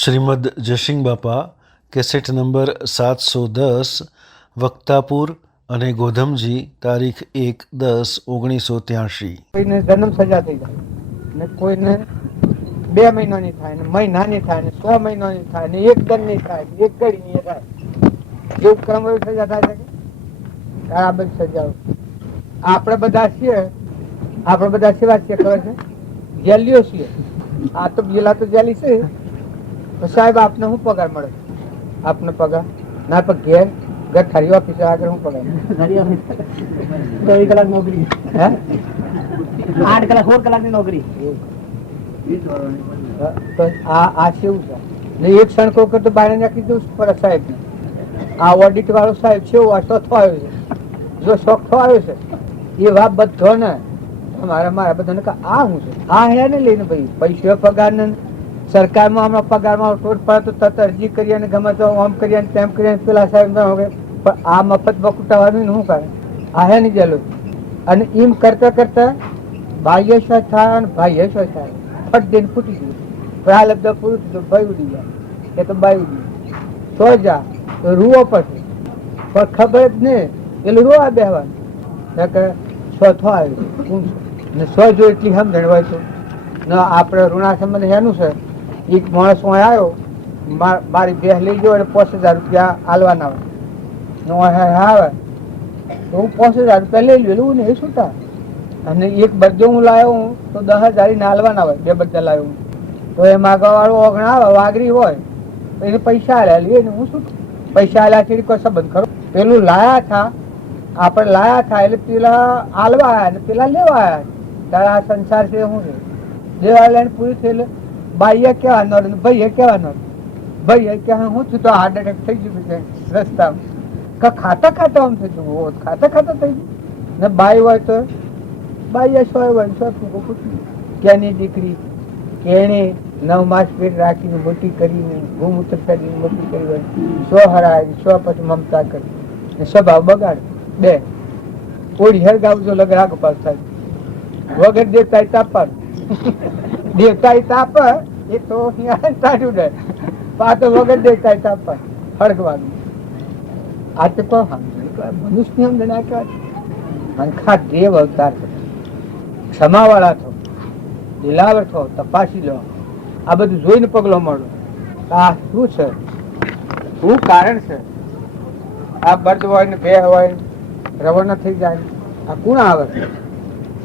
શ્રીમદ જયસિંહ બાપા cassette number 710 Vaktapur અને ગોધમજી તારીખ 1-10-1983। કોઈને જન્મ સજા થઈ જાય ને કોઈને 2 મહિનાની થાય ને મહિનાની થાય ને 6 મહિનાની થાય ને 1 દંડની થાય ને 1 ઘડીની થાય. એવું ક્રમ સજા થાય છે કે આ બધી સજાઓ આપણે બધા છીએ. આપણે બધા સેવા છીએ ખબર છે, જેલીઓ છીએ. આ તો પેલા તો જેલી છે. તો સાહેબ આપને શું પગાર મળે? આપને પગાર ના પણ ઘેર ગઠારી ઓફિસર આગળ શું પગાર? 24 કલાક નોકરી, હે 8 કલાક 16 કલાકની નોકરી. તો આ કેવું છે ને? એક ક્ષણ કોઈ કરતો બારે નાખી દઉં પડે સાહેબ. આ ઓડિટ વાળો સાહેબ છે એવો ચોથો આવ્યો છે. જો ચોખ્ખો આવ્યો છે એ વાત બધો ને મારા બધાને આ શું છે? આ હે ને લઈને ભાઈ પૈસા પગાર ને સરકારમાં હમણાં પગારમાં ટોટ પડે તો તરત અરજી કરીએ ને ગમે તો આમ કરીએ ને તેમ કરીએ પેલા સાહેબ ના હોય. પણ આ મફત બકુટાવાનું શું કરે? આ હે નહીં જેલું. અને એમ કરતા કરતા બાહ્ય સ્વ થાય અને બાહ્ય સ્વ થાય. ફટ દિન ફૂટી ગયું. પણ આ લબ્ધ પૂરું થયું ભાઈ ઉડી જાય એ તો બાઈ ઉડી તો જા તો રૂવો પડશે. પણ ખબર જ નહીં એટલે રોવા બેહવાનું કે સ્વથો આવ્યો ને સ્વ જો એટલી સમજણ હોય તો ને આપણે ઋણાસંબંધ એનું છે. એક માણસ આવ્યો મારી બેહ લઈ ગયો એટલે 5000 રૂપિયા આલવાના આવે તો હું 5000 રૂપિયા લઈ લ્યો એવું નહીં શું થાય. અને એક બરજો હું લાવ્યો હું તો 10,000 ને આલવાના હોય. 2 બરજા લાવ્યો હું તો એમાં આગળ ઓગણ આવે વાગરી હોય તો એને પૈસા આલ્યા લે હું શું પૈસા આલ્યા છે કોઈ સંબંધ ખરો? પેલું લાયા થા આપણે લાયા થા એટલે પેલા આલવા આવ્યા ને પેલા લેવા આવ્યા. તારે આ સંસાર છે શું છે? લેવા લઈને પૂરું થયેલું. બાઈએ કહેવાનો ભાઈએ કહેવાનો ભાઈએ કે હું છું તો હાર્ટ એટેક થઈ ગયું છે રસ્તામાં ખાતા ખાતા આમ થઈ ગયું ખાતા ખાતા થઈ ગયું ને બાઈ હોય તો બાઈએ 100 હોય 100 ક્યાંની દીકરી કેણે 9 માસ પેટ રાખીને મોટી કરીને ગૌમૂત્ર કરીને મોટી કરી હોય 100 હરાય 100 પછી મમતા કરી ને સ્વભાવ બગાડ. 2 ઓડી હરગાવજો લગર આગળ પાસ થાય વગર દેવતા તાપ દેવતા તાપ એ તો સાચું રહે. પાછો વગર દેવતા તાપ હળગવાનું. આ તો કહો મનુષ્ય સમજણ મનખા દેવ અવતાર ક્ષમા વાળા થો, દિલાવર થો, તપાસી લો. આ બધું જોઈને પગલો મળો. આ શું છે? શું કારણ છે? આ બર્દ હોય ને બે હોય રવાના થઈ જાય. આ કોણ આવે?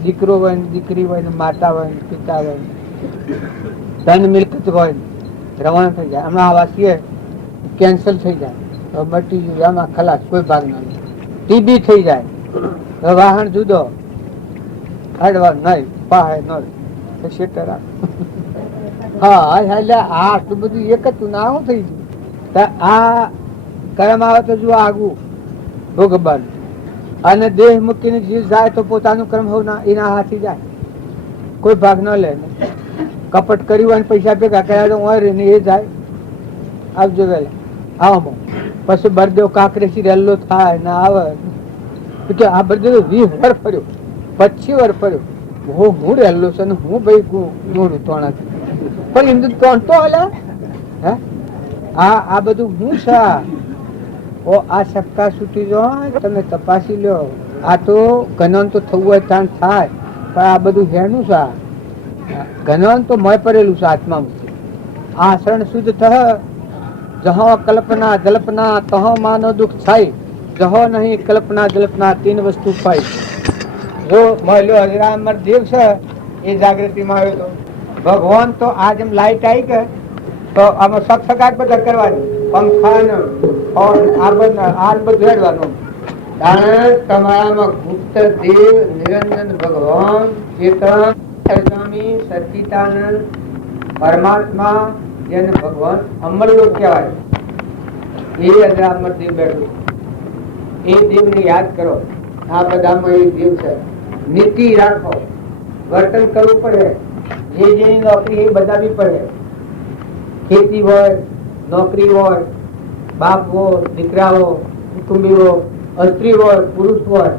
દીકરો હોય ને દીકરી હોય ને માતા હોય ને પિતા હોય ધન મિલકત હોય રવાના થઈ જાય. હમણાં આવા છીએ કેન્સલ થઈ જાય તો મટી ગયું આમાં ખલાસ કોઈ ભાગ ના લે. ટીબી થઈ જાય તો વાહન જુદો અડવા નહીં પાહે ન શેટર હા એટલે આ આટલું બધું એક હતું ના હું થઈ ગયું. આ કર્મ આવે તો જો આગવું ભોગવવાનું અને દેહ મૂકીને જીવ જાય તો પોતાનું કર્મ હોવું એના હાથી જાય. કોઈ ભાગ ન લે. કપટ કર્યું હોય પૈસા ભેગા કર્યા તો રહીને એ જાય. આવજો વેલા આવો પછી બરદેવ કાંકરેસી રહેલો થાય ને આવે કે આ બરદેવ 20 વર્ષ ફર્યો 25 વર્ષ ફર્યો હું રહેલો છે ને હું ભાઈ ગોળું તોણા પણ એમ તો હલ્યા હે આ બધું હું છે. આ સપકા છૂટી જાય તમે તપાસી લો. આ તો ગનન તો થવું હોય ત્યાં થાય પણ આ બધું હેનું છે. ગનન તો મય પડેલું છે આત્મામાં. આ શરણ શુદ્ધ થહ જહો કલ્પના જલ્પના તહો માનો દુઃખ થાય જહો નહીં કલ્પના જલ્પના 3 વસ્તુ પાઈ. જો મળ્યો હરિરામ દેવ છે એ જાગૃતિમાં આવ્યો તો ભગવાન તો આ જેમ લાઈટ આવી ગઈ તો આમાં સગસગાટ બધા કરવાની પંખા આ બધું હેડવાનું. તમારામાં ગુપ્ત દેવ નિરંજન ભગવાન ચેતન સ્વામી સચિદાનંદ પરમાત્મા જેને ભગવાન અમરલોક કહેવાય એ અજરામર દેવ બેઠું. એ દેવને યાદ કરો. આ બધામાં એ દેવ છે. નીતિ રાખો, વર્તન કરવું પડે. જે જેની નોકરી એ બતાવવી પડે. ખેતી હોય, નોકરી હોય, બાપ હોય, દીકરાઓ, કુટુંબીઓ, સ્ત્રી હોય, પુરુષ હોય,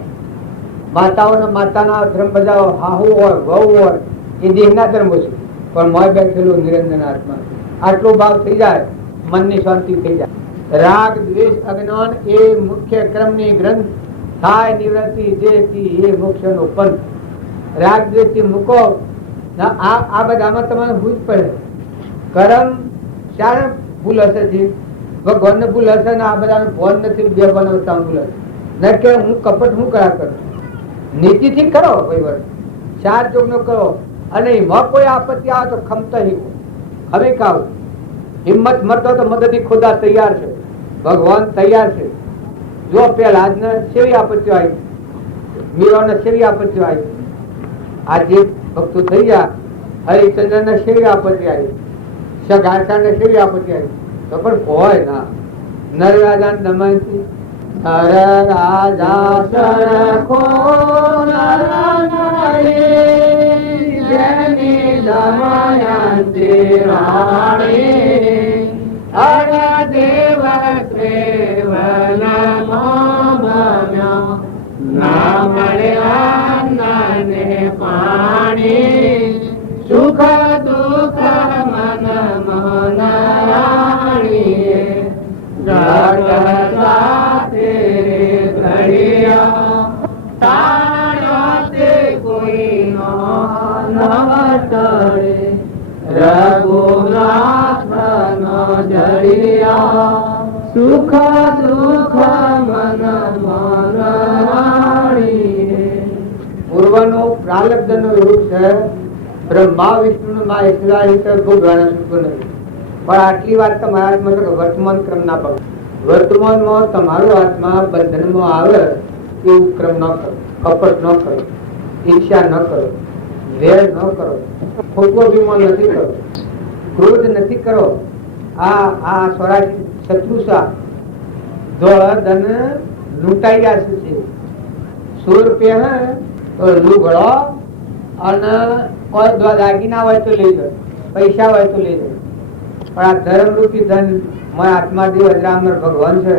માતાઓના માતાના ધર્મ બજાવો, હાહુ હોય, વહુ હોય, એ દેહના ધર્મો છે. પણ મોય બેઠેલું નિરંજન આત્મા આટલો ભાવ થઈ જાય, મનની શાંતિ થઈ જાય. રાગ દ્વેષ અજ્ઞાન એ મુખ્ય ક્રમની ગ્રંથ થાય નિવૃત્તિ જેથી એ મોક્ષનો પંથ. રાગ દ્વેષ થી મૂકો, આ બધામાં તમારે ભૂલ પડે. કર્મ શાને ભૂલ હશે છે? ભગવાન ને ભૂલ હશે ને આ બધા ભોન નથી, બે બનાવતા ભૂલ હશે ને કે હું કપટ હું કરા કરું. નીતિથી કરો, કોઈ વર્ષ 4 જોગ નો કરો, અને એમાં કોઈ આપત્તિ આવે તો ખમતા હવે કાવ હિંમત મરતો તો મદદ ખુદા તૈયાર છે, ભગવાન તૈયાર છે. જો પેલા આજને સેવી આપત્તિઓ આવી, મીરાને સેવી આપત્તિઓ આવી, આજે ભક્તો થઈ ગયા, હરિચંદ્ર ને સેવી આપત્તિ આવી, સગાસા ને સેવી આપત્તિ આવી, તો પણ કોઈ ના. નરરાજા દમયંતી નર રાજા સરખો જેની દમયંતી રાણી અરદેવ કેવલ મોહમ્યા ના મળ્યા નાને પાણી સુખ દુઃખ મન મોહન રાણી જગતા તેરે ઘડિયા તારો તે કોઈ નો નવતરે રઘુનાથ નો જડિયા સુખ દુઃખ મન મોહન રાણી. પૂર્વનો પ્રાલબ્ધનો રૂપ છે બ્રહ્મા વિષ્ણુ માં એકલા ભોગવાના સુખ નથી. પણ આટલી વાત તમારા હાથમાં છે, વર્તમાન ક્રમ ના પકડો. વર્તમાનમાં તમારો હાથમાં બંધનમાં આવે એવું ક્રમ ન કરો, કપટ ન કરો, ઈર્ષ્યા ન કરો, વેર ન કરો, ખોટો અભિમાન નથી કરો, ક્રોધ નથી કરો. આ સ્વરાજી શત્રુષા ધન લૂંટાઈ જશે છે. 100 રૂપિયા હે તો લુગડો અને દાગીના હોય તો લઈ જાય, પૈસા હોય તો લઈ જાય. પણ આ ધર્મ રૂપી ધન આત્માદેવ અજરામર ભગવાન છે,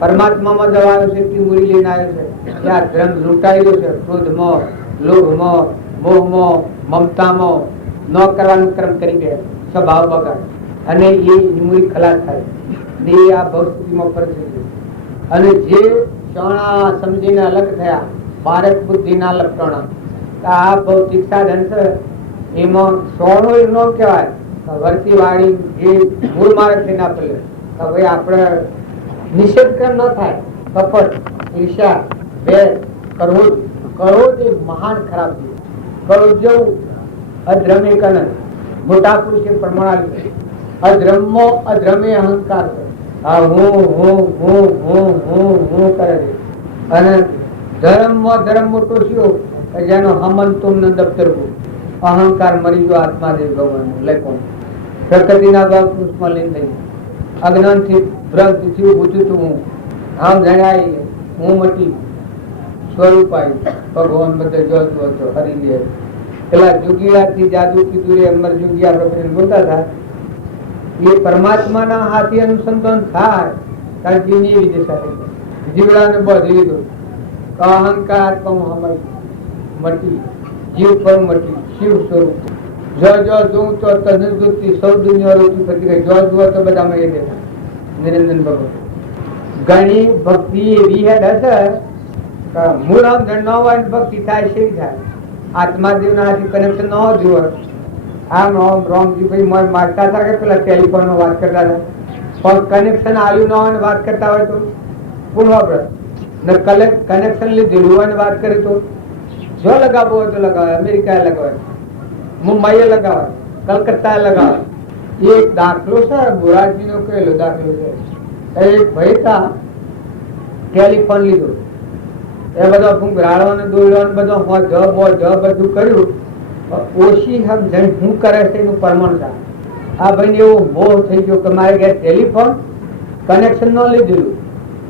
પરમાત્મામાં જવાનું છે, તે મૂડી લઈને આવ્યો છે. આ ધર્મ લૂંટાયેલો છે ક્રોધમાં, લોભમાં, મોહમાં, મમતામાં. ન કરવાનું ક્રમ કરી દે, સ્વભાવ બગાડ, અને એ મૂડી ખલાસ થાય ને આ ભવસ્થિતિમાં પરિસ્થિતિ. અને જે ચણા સમજીને અલગ થયા, ભારત બુદ્ધિના લક્ષણો. આ ભૌતિક સાધન છે, એમાં સોનો ન કહેવાય, વર્તી વાળી જે મૂળ માર્ગ છે ના પેલે ભાઈ આપણે નિષેધ ક્રમ ન થાય. કપટ, ઈર્ષા, વેર, ક્રોધ. ક્રોધ એ મહાન ખરાબ છે. ક્રોધ જેવું અધ્રમે કનન, મોટા પુરુષે પ્રમાણ અધ્રમમાં અધ્રમે અહંકાર છે. આ હું કરે છે. અને ધર્મમાં ધર્મ મોટો થયો જેનો હમન તુમ ન દફતર અહંકાર મરી ગયો. આત્માદેવ ભગવાન લેખો પ્રકૃતિના ભાવ પુરુષમાં લીન થઈ, અજ્ઞાનથી ભ્રમથી પૂછ્યું તું હું, આમ જણાય હું મટી સ્વરૂપ આવી. ભગવાન બધે જોતો હતો હરી લે. પેલા જુગિયાથી જાદુ કીધું રે અમર જુગિયા પ્રભુ બોલતા હતા, એ પરમાત્માના હાથી અનુસંધાન થાય કારણ કે એની રીતે સાથે જીવડાને બધી લીધું. અહંકાર આત્મા મટી, જીવ પર મટી, શિવ સ્વરૂપ. જો જોઉં તો તને જોતી સૌ દુનિયા રોતી ફરી ગઈ. જો જુઓ તો બધામાં એ દેખા નિરંજન ભગવાન. ઘણી ભક્તિ એવી હેડ હશે મૂળ આમ જણ ન હોય ભક્તિ થાય છે થાય. આત્માદેવ ના હાથી કનેક્શન ન હોય. આમ રોમજી ભાઈ માગતા હતા કે પેલા ટેલિફોન માં વાત કરતા હતા, પણ કનેક્શન આવ્યું ન હોય વાત કરતા હોય તો કોણ વાપરે? કનેક્શન લીધેલું હોય વાત કરી તો જો લગાવવું હોય તો લગાવે, અમેરિકા લગાવે, મુંબઈ લગાવે, કલકત્તા લગાવે. એક દાખલો છે મોરારજી નો કહેલો દાખલો છે. એક ભાઈ તા ટેલિફોન લીધું, એ બધો ભૂંગરાળો દોડ્યો બધો બધું કર્યું, ઓછી સમજણ શું કરે છે એનું પ્રમાણ થાય. આ ભાઈ ને એવો મોહ થઈ ગયો કે મારે ઘેર ટેલિફોન કનેક્શન ન લીધેલું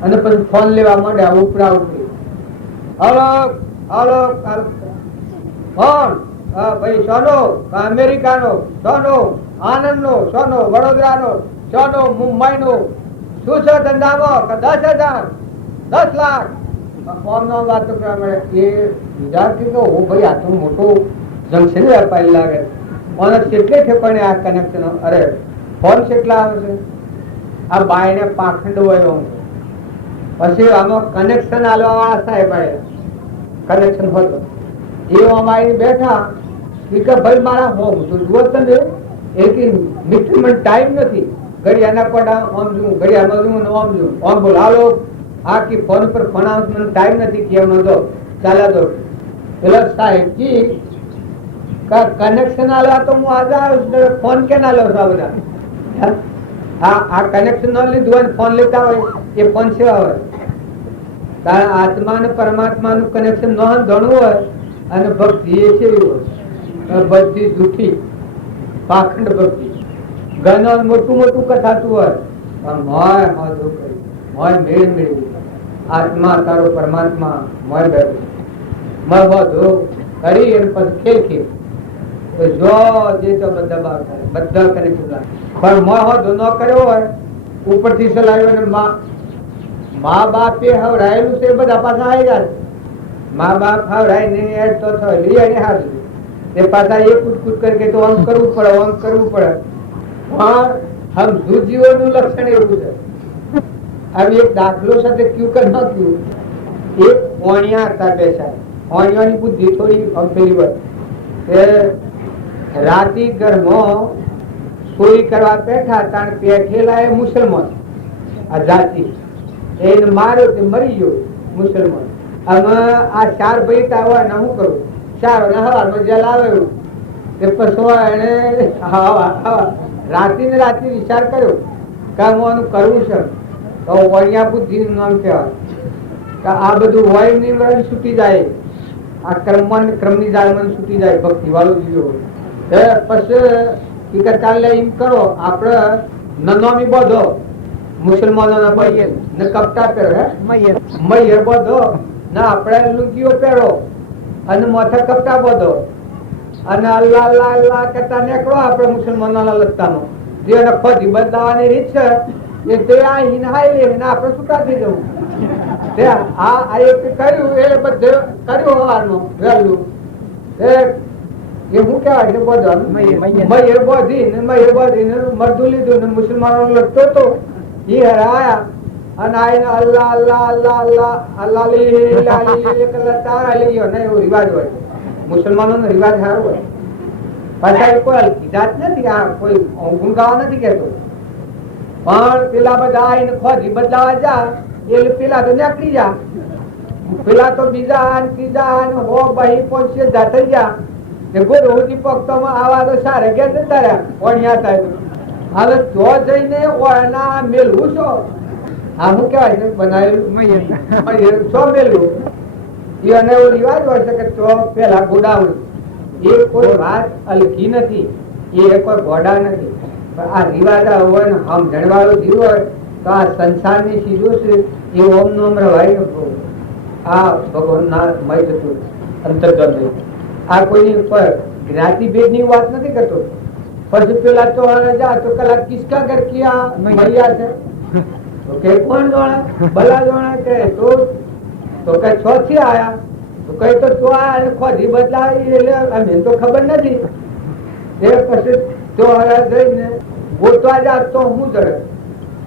અને પછી ફોન લેવા માંડ્યા ઉપરા ઉપરી. હલો હલો ફોન ભાઈ સોનો અમેરિકાનો, સોનો આનંદનો, સોનો વડોદરાનો, સોનો મુંબઈનો, શું છે ધંધામાં? 10,000 10 લાખ ફોન નો વાત કરવા મળે. એ વિદ્યાર્થી તો હું ભાઈ આ તો મોટો જંકશન વેપારી લાગે, મને કેટલે ઠેકાણે આ કનેક્શન. અરે ફોન કેટલા આવે છે? આ બાયને પાખંડ હોય એમ. પછી આમાં કનેક્શન આલવા વાળા સાહેબ કનેક્શન હતો એ અમારી બેઠા કે ભાઈ મારા હોમ જુઓ તમે મિનિમમ ટાઈમ નથી. ઘડી આના પર આમ જોઉં, ઘડી આમાં જોઉં, આમ જોઉં, આમ બોલ હાલો આ કે ફોન પર ફોન આવે મને ટાઈમ નથી કે એમનો તો ચાલ્યા દો. પેલા સાહેબજી કનેક્શન આલવા તો હું આજે ફોન કે ના લો છો બધા? આ કનેક્શન ન લીધું હોય ફોન લેતા હોય એ ફોન સેવા હોય. કારણ આત્મા અને પરમાત્મા નું કનેક્શન ન ગણવું હોય અને ભક્તિ એ છે બધી જૂઠી પાખંડ ભક્તિ. ઘણો મોટું મોટું કથાતું હોય પણ મોય હોદું કરી મોય મેળવી આત્મા તારો પરમાત્મા મોય બેઠું મોય હોદું કરી અને પછી ખેલ જો જે તો બધા બાર થાય બધા કનેક્શન પણ મોય હોદું ન કર્યો હોય ઉપરથી ચલાવ્યો અને મા બાપે હવરાયેલું છે બધા પાછા આવી જાય. મા બાપ હવરાય ને એડ તો થાય હાથ એ પાછા એ કૂદકૂદ કરી તો આમ કરવું પડે આમ કરવું પડે. પણ હમ દુજીવોનું લક્ષણ એવું છે. હવે એક દાખલો સાથે ક્યુ કર ન ક્યુ એક ઓણિયા હતા બેસા ઓણિયાની બુદ્ધિ થોડી અમપેલી હોય કે રાતી ઘરમાં ચોરી કરવા બેઠા તાણ પેઠેલા એ મુસલમાન આ જાતિ એને માર્યો તે મરી ગયો મુસલમાન. હવે આ ચાર ભાઈ હોય ને શું કરું ચાર હવારમાં જેલ આવ્યું તે પછી એને રાતી ને રાતે વિચાર કર્યો કે હું આનું કરવું છે તો વણિયા બુદ્ધિ નું નામ કહેવાય કે આ બધું હોય ની વરણ છૂટી જાય આ ક્રમની જાળમાં છૂટી જાય ભક્તિ વાળું જીવો. પછી ચાલે એમ કરો આપડે નનોમી બધો મુસલમાનો ના ભાઈ ને કપટા પહેરો મૈયર બધો ને આપડે લુંગીઓ પહેરો અને માથે કપટા બધો અને અલ્લાહ અલ્લાહ અલ્લાહ કરતા નીકળો આપડે મુસલમાનો લગતાનો જે ફરી બદલાવાની રીત છે એ તે આ હિનહાઈ લે આપડે છૂટા થઈ જવું. આ એક કર્યું એ બધે કર્યું હવારનું વહેલું એ હું કેવાય બધો મૈયર બોધી ને મૈયર બોધી ને મરદું લીધું ને મુસલમાનો લગતો હતો એ હરાયા અને આઈને અલ્લાહ અલ્લાહ અલ્લાહ અલ્લાહ અલ્લાહ લઈ ગયો ને એવો રિવાજ હોય. મુસલમાનો નો રિવાજ સારો હોય. પાછા કોઈ કીધા જ નથી આ કોઈ ગુણગાવા નથી કેતો પણ પેલા બધા આઈને ખોજી બદલાવા જા એટલે પેલા તો નીકળી જા પેલા તો બીજા ત્રીજા હો બહી પહોંચી જા થઈ ગયા ગોળ હોતી પક્ષમાં આવા તો સારે ગયા જતા રહ્યા ઓણિયા થાય. હવે તો જઈને ઓના મેલવું છો આ શું કેવાય છે બનાવેલું છો મેલવું એને એવો રિવાજ હોય છે કે તો પેલા ગોડાવું એ કોઈ વાત અલખી નથી એ કોઈ ગોડા નથી. આ રિવાજ હોય ને આમ જણવાળો જીવ હોય તો આ સંસારની ચીજો છે એ ઓમ નોમ રવાય આ ભગવાન ના મય જતું અંતર્ગત આ કોઈની ઉપર જ્ઞાતિ ભેદ ની વાત નથી કરતો. પછી પેલા તો જા તો કલા કિસકા ઘર કિયા મૈયા છે તો કે કોણ જોણે ભલા જોણે કે તો કઈ છો થી આયા તો કઈ તો તો આ ખોજી બદલાવી એટલે અમે તો ખબર નથી. એ પછી તો જઈને ગોતવા જા તો હું જડે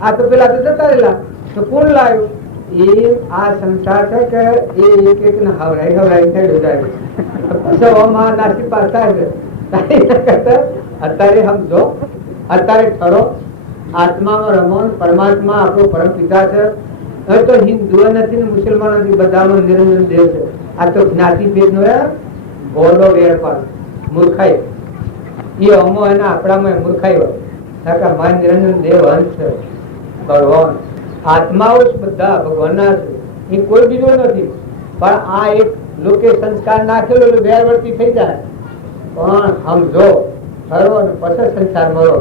આ તો પેલા તો જતા રહેલા તો કોણ લાવ્યું એ આ સંસાર છે કે એ એક એક ને હવરાઈ થઈ જાય પછી નાસી પાછા અત્યારે સમજો અત્યારે ઠરો આત્મામાં રમો પરમાત્મા આપણો પરમ પિતા છે. હવે તો હિન્દુ નથી ને મુસલમાન નથી બધામાં નિરંજન દેવ છે. આ તો જ્ઞાતિ ભેદ નો ભોલો વેરપાર મૂર્ખાઈ એ અમો એના આપણામાં મૂર્ખાઈ હોય માન નિરંજન દેવ હંસ છે ભગવાન આત્માઓ બધા ભગવાનના છે એ કોઈ બીજો નથી. પણ આ એક લોકે સંસ્કાર નાખેલો વેરવર્તી થઈ જાય પણ સમજો ખરો ને પછી સંસાર મળો.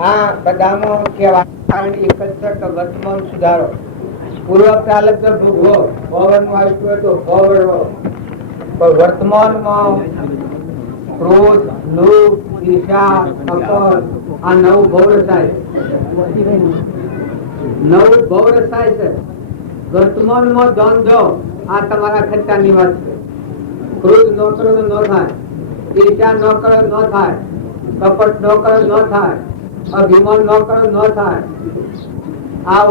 આ બધામાં કેવાય એક જ છે કે વર્તમાન સુધારો પૂર્વ પ્રાલબ્ધ ભોગવો ભવનનું આવ્યું હોય તો ભવડવો પણ વર્તમાનમાં ક્રોધ લોભ ઈર્ષા કપટ આ નવું ભવ રસાય છે. વર્તમાનમાં દ્વંદ્વ આ તમારા ખર્ચાની વાત છે. ક્રોધ ન કરો તો ન થાય, ઈર્ષા ન કરો ન થાય, કપટ ન કરો ન થાય, અભિમાન ન કરો ન થાય. આ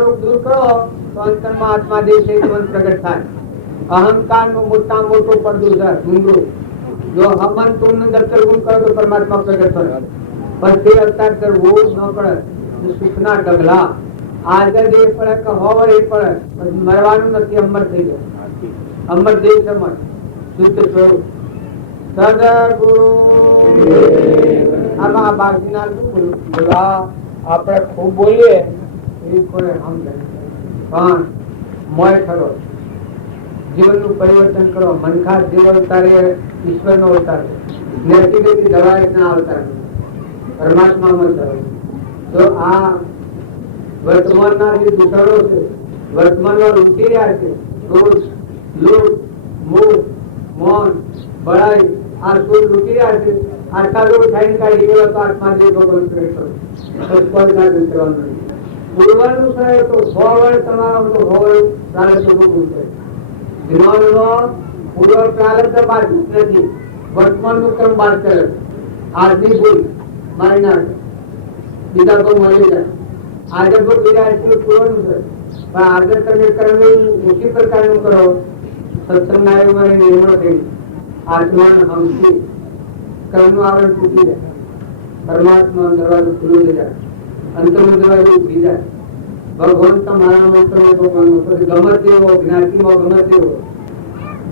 રોગ દૂર કરો તો અંતરમાં આત્મા દેહ છે પ્રગટ થાય. અહંકાર નું મોટા મોટું પડદું છે ડુંગરું. જો હમન તુમ દત્તર ગુણ કરો તો પરમાત્મા પ્રગટ થાય. પણ તે અત્યારે કરવું ન પડે. સુખના ડગલા આજે દેહ પડે કે હોવર એ પડે, મરવાનું નથી, અમર થઈ જાય. અમર દેહ સમજ શુદ્ધ સ્વરૂપ સદગુરુ. આમાં બાકીના આપણે ખૂબ બોલીએ એ કોઈ સમજે પણ મોય ખરો. જીવનનું પરિવર્તન કરો. મનખાસ જીવન ઉતારે ઈશ્વરનો અવતાર, નેગેટિવિટી દવાઈ ના અવતાર, પરમાત્મામાં દવાઈ. તો આ વર્તમાનના જે દૂષણો છે, વર્તમાનમાં લૂંટી રહ્યા છે, ક્રોધ, લોભ, મોહ, મૌન, બળાઈ, આ શું લૂંટી રહ્યા છે. આટલા લોકો થઈને કાઢી ગયો તો આત્મા જે ભગવાન પૂરવાનું છે તો 100 વર્ષ તમારો તો હોય પ્રારબ્ધ ભોગવવું છે. જ્ઞાનમાં પૂર્વ પ્રારબ્ધ બાદ નથી, વર્તમાનનું કર્મ બાદ કરે. આજની ભૂલ મારી નાખે, બીજા તો મળી જાય. આજે તો બીજા એટલું પૂરવાનું છે, પણ આજે તમે કર્મ ઓછી પ્રકારનું કરો. સત્સંગના મારી નિર્મળ થઈ આત્માને હમથી કર્મનું આવરણ તૂટી જાય. પરમાત્મા દરવાજો ખુલ્લો થઈ જાય, અંતરનો દરવાજો ઉભી જાય. ભગવાન તમારા મંત્ર ભગવાન પછી ગમે તેવો જ્ઞાતિમાં ગમે તેવો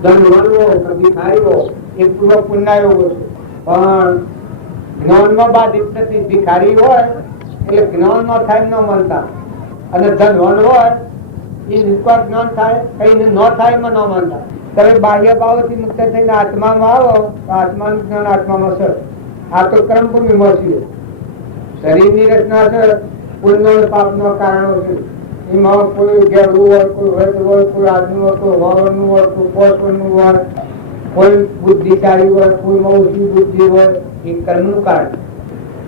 ધનવનવો ભિખારીઓ એ પૂર્વ પુણ્યાયોગો છે. પણ જ્ઞાનમાં બાધિત નથી. ભિખારી હોય એટલે જ્ઞાનમાં થાય ન માનતા, અને ધનવન હોય એ નિષ્કાર જ્ઞાન થાય કઈ ન થાય એમાં ન માનતા. તમે બાહ્ય ભાવોથી મુક્ત થઈને આત્મામાં આવો તો આત્માનું જ્ઞાન આત્મામાં છે. આ તો કર્મ ભૂમિમાં છીએ. શરીરની રચના છે પુણ્ય પાપનો કારણો છે. એમાં કોઈ ગેરવું હોય, કોઈ વૈદ હોય, કોઈ આદમી હોય, કોઈ વાવરનું હોય, કોઈ પોષણનું હોય, કોઈ બુદ્ધિશાળી હોય, કોઈ ઓછી બુદ્ધિ હોય, એ કર્મનું કારણ.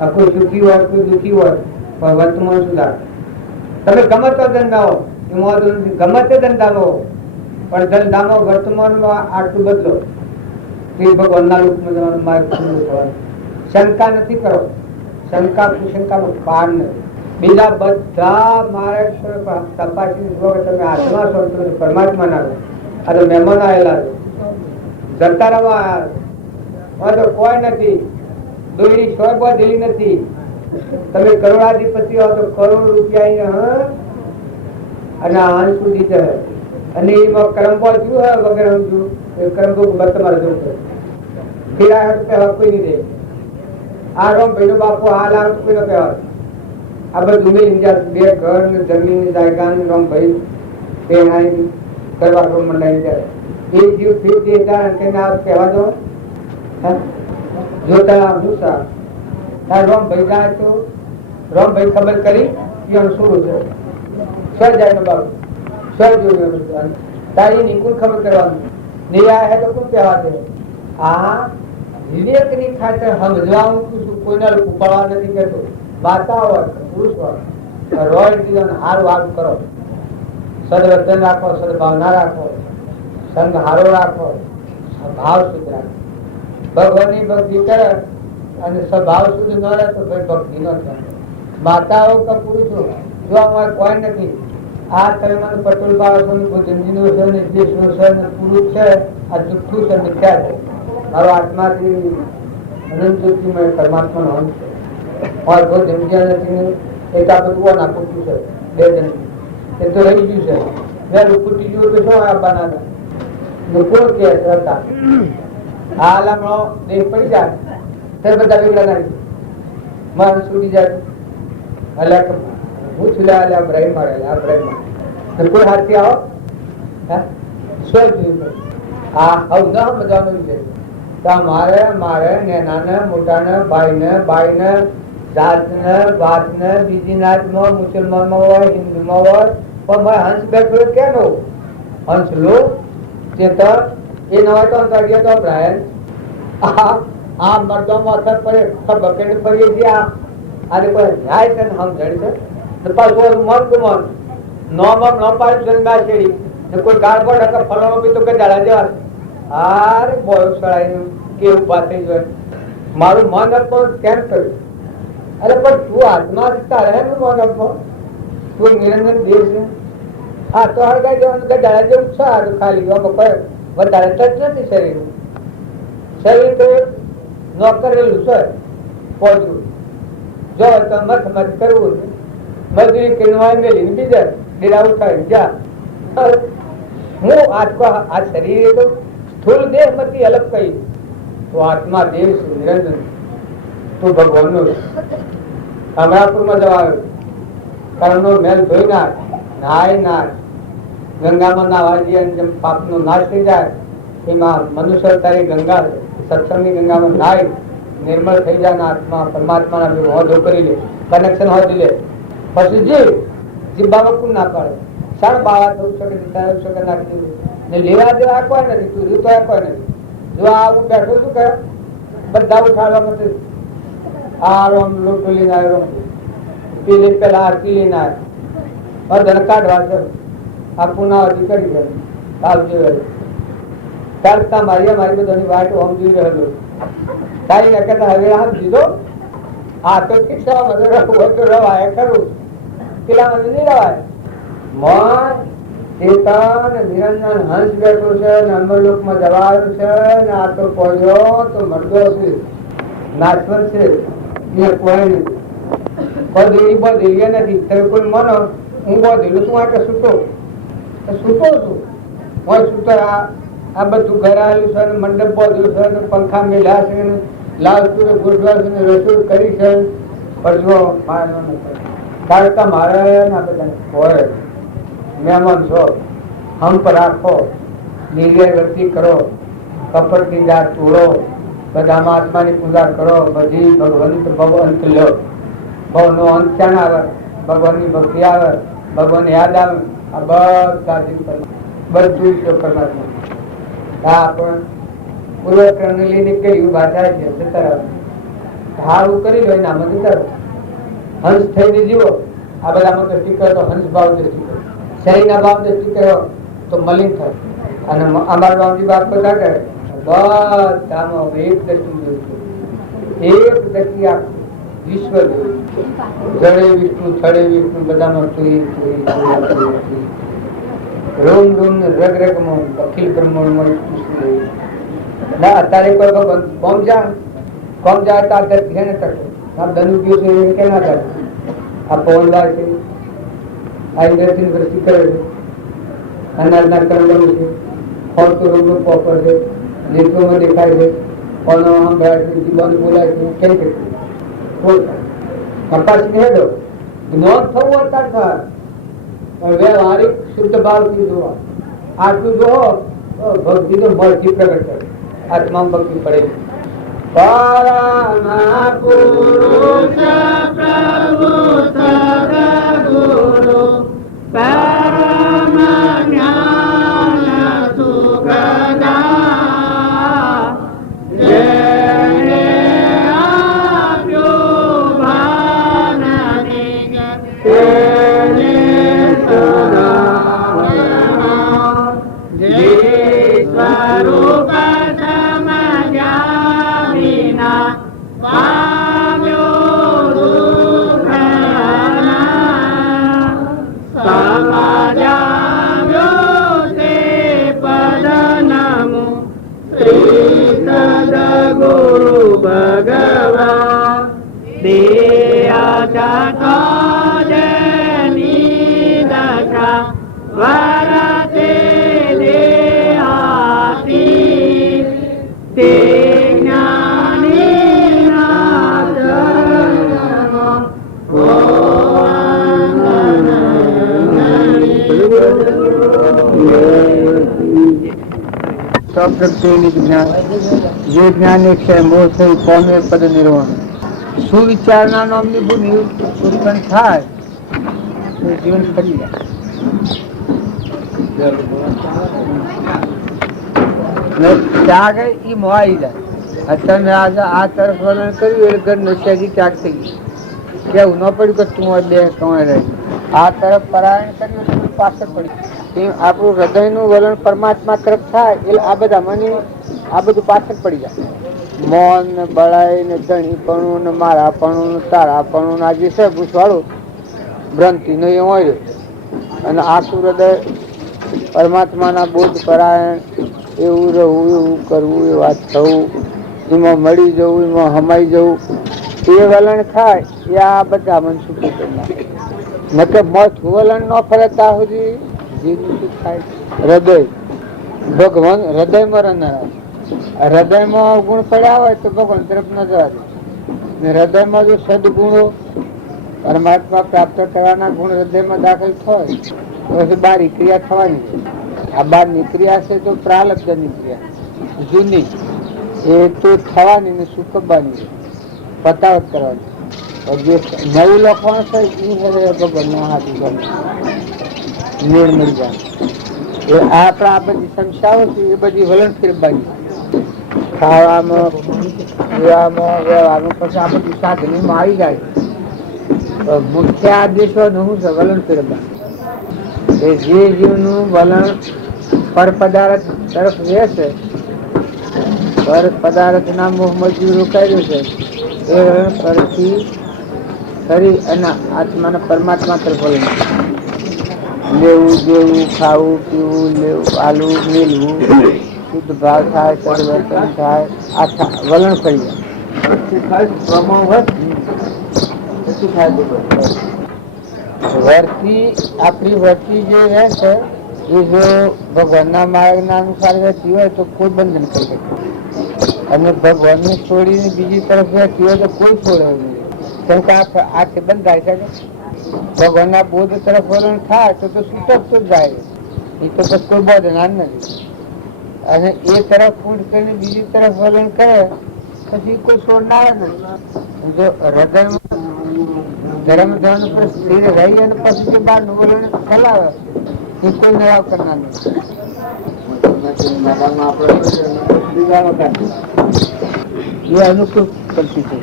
આ કોઈ સુખી હોય, કોઈ દુઃખી હોય, પણ વર્તમાન સુધાર. તમે ગમે તો ધંધાઓ એમાં ગમે તે ધંધાનો પણ ધંધામાં વર્તમાનમાં આટલું બદલો તે ભગવાનના રૂપમાં માર્ગ ખુલ્લું થવાનું. શંકા નથી કરો. શંકા કુશંકાનો પાર નથી. બીજા બધા માર્ગ તપાસી તમે આત્મા સ્વતંત્ર પરમાત્મા ના. આ તો મહેમાન આવેલા છે, જતા રહેવા તો કોઈ નથી. દોરી શોખ બાંધેલી નથી. તમે કરોડાધિપતિ હો તો કરોડ રૂપિયા અને આન સુધી જાય. અને એમાં કર્મફળ શું હોય વગેરે સમજુ એ કર્મભોગ તમારે જવું પડે. ફિરાય પહેલા કોઈ નહીં દે. આ રોમ ભાઈનો બાપુ હાલ આવે કોઈનો કહેવાય. આ બધું મેં બે ઘર ને જમીન ની જાયગા ને રોમ ભાઈ પહેરાય કરવા રોમ મંડાઈ જાય. એ જીવ ફીર દે જાય તેને આ કહેવા દો જોતા શું સાર રોમ ભાઈ જાય તો રોમ ભાઈ ખબર કરી શું છે સ્વ જાય નો બાબુ તારી નિકુલ ખબર કરવાનું નિર્યા હે તો કોણ કહેવા દે. આ વિવેક ની ખાતર સમજવા કોઈના ઉપાડવા નથી કહેતો. માતા હોય પુરુષ હોય રોય જીવન હારું હારું કરો. સદવર્તન રાખો, સદભાવના રાખો, સંગ હારો રાખો, ભાવ શુદ્ધ રાખો. ભગવાનની ભક્તિ કરે અને સ્વભાવ શુદ્ધ ન રહે તો ભાઈ ભક્તિ ન થાય. માતાઓ કે પુરુષો જો અમારે કોઈ નથી. આ તમે મને પટોલ બાળકો જિંદગીનો છે ને દેશનો છે ને પુરુષ છે. આ જુઠ્ઠું છે, મિથ્યા છે. મારો આત્માથી અનંત જ્યોતિમાં પરમાત્માનો અંત છે. મારે કોઈ જિંદગી નથી. એક આ બધું ના ખોટું છે. બે જણ એ તો રહી ગયું છે. મેં રૂપુટી ગયું તો શું આપવાના હતા કોણ કે હતા. હાલ હમણો દેહ પડી જાય ત્યારે બધા વેગળા નાખી મન છૂટી જાય. એટલે હું છું બ્રાઇમ મળે આ બ્રાઇમ કોઈ હાથથી આવો સ્વ જોયું. આ હવે ન સમજવાનું છે. મારે મારે નેનાને મોટાને ભાઈને બાઈને જાતને વાતને બીજી નાતમાં મુસલમાનમાં હોય હિન્દુમાં હોય પણ મારે હંસ બેઠો કેનો હંસ લો ચેતર એ ન હોય તો અંતર્ગત તો બ્રાયન આ મર્દોમાં અસર પડે બકેટ ફરીએ છીએ. આજે કોઈ ન્યાય છે ને સમજણ છે પાછું મન મન નોમાં ન પાડે જન્મા શેરી કોઈ ગાળ પડે ફલાણો બી તો કે દાડા જવા આરે બોયો સળાઈ કે ઉભા થઈ જાય. મારું મન અર્પણ કેમ કર્યું? અરે પણ તું આત્મા તારે મન અર્પણ, તું નિરંજન દેવ છે. હા તો હળગાઈ દેવાનું ગડાળા જેવું છે. ખાલી વધારે ટચ નથી શરીર. શરીર તો નોકરેલું છે પોચું. જો તો મત મત કરવું છે. મજૂરી કિનવાય મેલી બીજા ડેરા ઉઠાવી જા. હું આ શરીર તો સ્થૂળ દેહ માંથી અલગ કહી, તો આત્મા દેવ છે નિરંજન. તું ભગવાન નું અમરાપુરમાં જવા આવ્યો, કર્મનો મેલ ધોઈ નાખ, નાય નાખ, ગંગામાં નાવાજી જેમ પાપનો નાશ થઈ જાય એમાં મનુષ્ય તારી ગંગા સત્સંગની ગંગામાં નાય નિર્મળ થઈ જાય. આત્મા પરમાત્માના હોદો કરી લે, કનેક્શન હોદી લે. પછી જીભ ના પાડે, શાણ બાવા થવું શકે નાખી દીધું ને લેવા દેવા કોઈ નથી. તું રીતો કોઈ નથી. જો આવું બેઠો શું કહે, બધા ઉઠાડવા માટે આ રોમ લોટો લઈને આવ્યો, પીલી પેલા આરતી લઈને આવ્યો, ધન કાઢવા છે. આ પુનાવતી કરી ગયો આવજે ચાલતા મારી બધાની વાટ સમજી રહેલો. તારી ને કહેતા હવે હાથ દીધો. આ તો ખિસ્સામાં રવાય તો રવાય ખરું, પેલા મને નહીં રવાય. મન ચેતન નિરંજન હંસ બેઠો છે ને અમરલોકમાં જવાનું છે ને આ તો પડ્યો તો મરદો છે, નાશવર છે. કોઈ નથી, બધે નથી. તમે કોઈ મનો હું બધેલું શું આટલે છૂટો છૂટો છું. હું છૂટો આ બધું ઘર આવેલું છે, મંડપ બધું છે, પંખા મેલ્યા છે, લાલ ગોઠવા છે, રસોઈ કરી છે. પણ જો કાઢતા મારે ના બધાને હોય મહેમાન છો, હંપ રાખો, નિર્ય વૃત્તિ કરો, કપટની જાત તોડો, બધામાં આત્માની પૂજા કરો. બધી ભગવંત લો. ભવનો અંત ક્યાં આવે? ભગવાનની ભક્તિ આવે, ભગવાન યાદ આવે. આ બધા બધું પરમાત્મા. આ પણ પૂર્વક્રમ લઈને કઈ ઉભા થાય છે. સારું કરી લો એનામાં જતા હંસ થઈને જીવો. આ બધામાં દ્રષ્ટિ કરો તો હંસ ભાવ દ્રષ્ટિ કરો, શરીરના ભાવ દ્રષ્ટિ કરો તો મલિન થાય. અને અમારા બાપજી બાપ બધા કરે બધામાં એક દ્રષ્ટિ જોયું છે, એક દ્રષ્ટિ આખું વિશ્વ જોયું. જડે વિષ્ણુ છડે વિષ્ણુ બધામાં રોમ રોમ રગ રગમાં અખિલ બ્રહ્માંડમાં અત્યારે કોઈ કોમ જાય તો આ ધરતી ને ટકે આ ધનુભ્યો છે એ કેના કરે? આ પવનદાર છે, આ ઇન્દ્રથી વૃષ્ટિ કરે છે, અનાજના કરવાનું છે, ફળતો રોગનો પોપર છે, નેત્રોમાં દેખાય છે, કોનો આમ બેઠ છે, જીવવાનું બોલાય છે. કેમ કે કપાસ હેડો જ્ઞાન થવું અત્યારે થાય, પણ વ્યવહારિક શુદ્ધ ભાવથી જોવા. આટલું જોવો તો ભક્તિ તો મળથી પ્રગટ કરે, આત્મા ભક્તિ પડે. પરમ પુરુષ પ્રભુ સદગુરુ પરમ જ્ઞાન સુખદા જેને આપ્યું ભાન તેને સદા જે સ્વરૂપ ગુરુ ભગવાન દેયા જની દશા વરતે દેહાતી તે જ્ઞાની જે જ્ઞાન છે મોહ થઈ કોમે પદ નિર્વાણ. સુવિચારના નામની ભૂમિ ઉત્પન્ન થાય તો જીવન ફરી જાય. ત્યાગ એ મોહાઈ જાય. અત્યારે આજે આ તરફ વર્ણન કર્યું એટલે ઘર નશિયાથી ત્યાગ થઈ ગઈ. કેવું ન પડ્યું કે તું બે કમાઈ રહી. આ તરફ પરાયણ કર્યું પાછળ પડી. આપણું હૃદયનું વલણ પરમાત્મા તરફ થાય એટલે આ બધા મને આ બધું પાછળ પડી જાય. મોન ને બળાઈ ને ધણીપણું ને મારાપણું ને તારાપણું ને આજે છે પૂછવાળું ભ્રાંતિ નો એ હોય અને આખું હૃદય પરમાત્માના બોધ પરાયણ એવું રહેવું એવું કરવું એ વાત થવું એમાં મળી જવું એમાં હમાઈ જવું એ વલણ થાય એ આ બધા મન સુખી કરી નાખે. નકે મત વલણ ન ફરે ત્યાં સુધી જીવનું શું થાય? હૃદય ભગવાન હૃદયમાં રહેનારા હૃદયમાં ગુણ પડ્યા હોય તો ભગવાન તરફ ન જવા દે. હૃદયમાં જો સદગુણો પરમાત્મા પ્રાપ્ત કરવાના ગુણ હૃદયમાં દાખલ થાય તો પછી બારી ક્રિયા થવાની. આ બારની ક્રિયા છે તો પ્રાલબ્ધની ક્રિયા જૂની એ તો થવાની ને સુકવવાની પતાવત કરવાની. જે નવું લખવાનું છે એ ભગવાનના હાથ મેળ મળી જાય. એ આપણા આ બધી સમસ્યાઓ છે એ બધી વલણ ફેરવવાની ખાવામાં પીવામાં વ્યવહારમાં પછી આ બધી સાધનીમાં આવી જાય. મુખ્ય આદેશો શું છે? વલણ ફેરવવાનું. જે જીવનું વલણ પર પદાર્થ તરફ રહેશે પર પદાર્થ ના મોહ મજૂર રોકાયેલું છે એ વલણ પરથી કરી અને આત્માના પરમાત્મા તરફ વલણ લેવું દેવું ખાવું પીવું લેવું આલું મેળવું શુદ્ધ ભાવ થાય પરિવર્તન થાય આ વલણ ફરી જાય. વર્તી આપણી વર્તી જે રહે છે એ જો ભગવાનના માર્ગના અનુસાર રહેતી હોય તો કોઈ બંધન કરી શકે અને ભગવાનને છોડીને બીજી તરફ રહેતી હોય તો કોઈ છોડે નહીં. કેમ કે આથી બંધાય છે કે ભગવાનના બોધ તરફ વલણ થાય તો છૂટકતો જ જાય. એ તો પછી કોઈ બંધનાર નથી. અને એ તરફ ફૂટ કરીને બીજી તરફ વલણ કરે પછી કોઈ છોડનાર નથી. જો હૃદયમાં ધર્મ ધર્મ પર સ્થિર રહી અને પછી જે બહારનું વલણ ફેલાવે એ કોઈ નવા કરનાર નથી. એ અનુકૂળ કરતી છે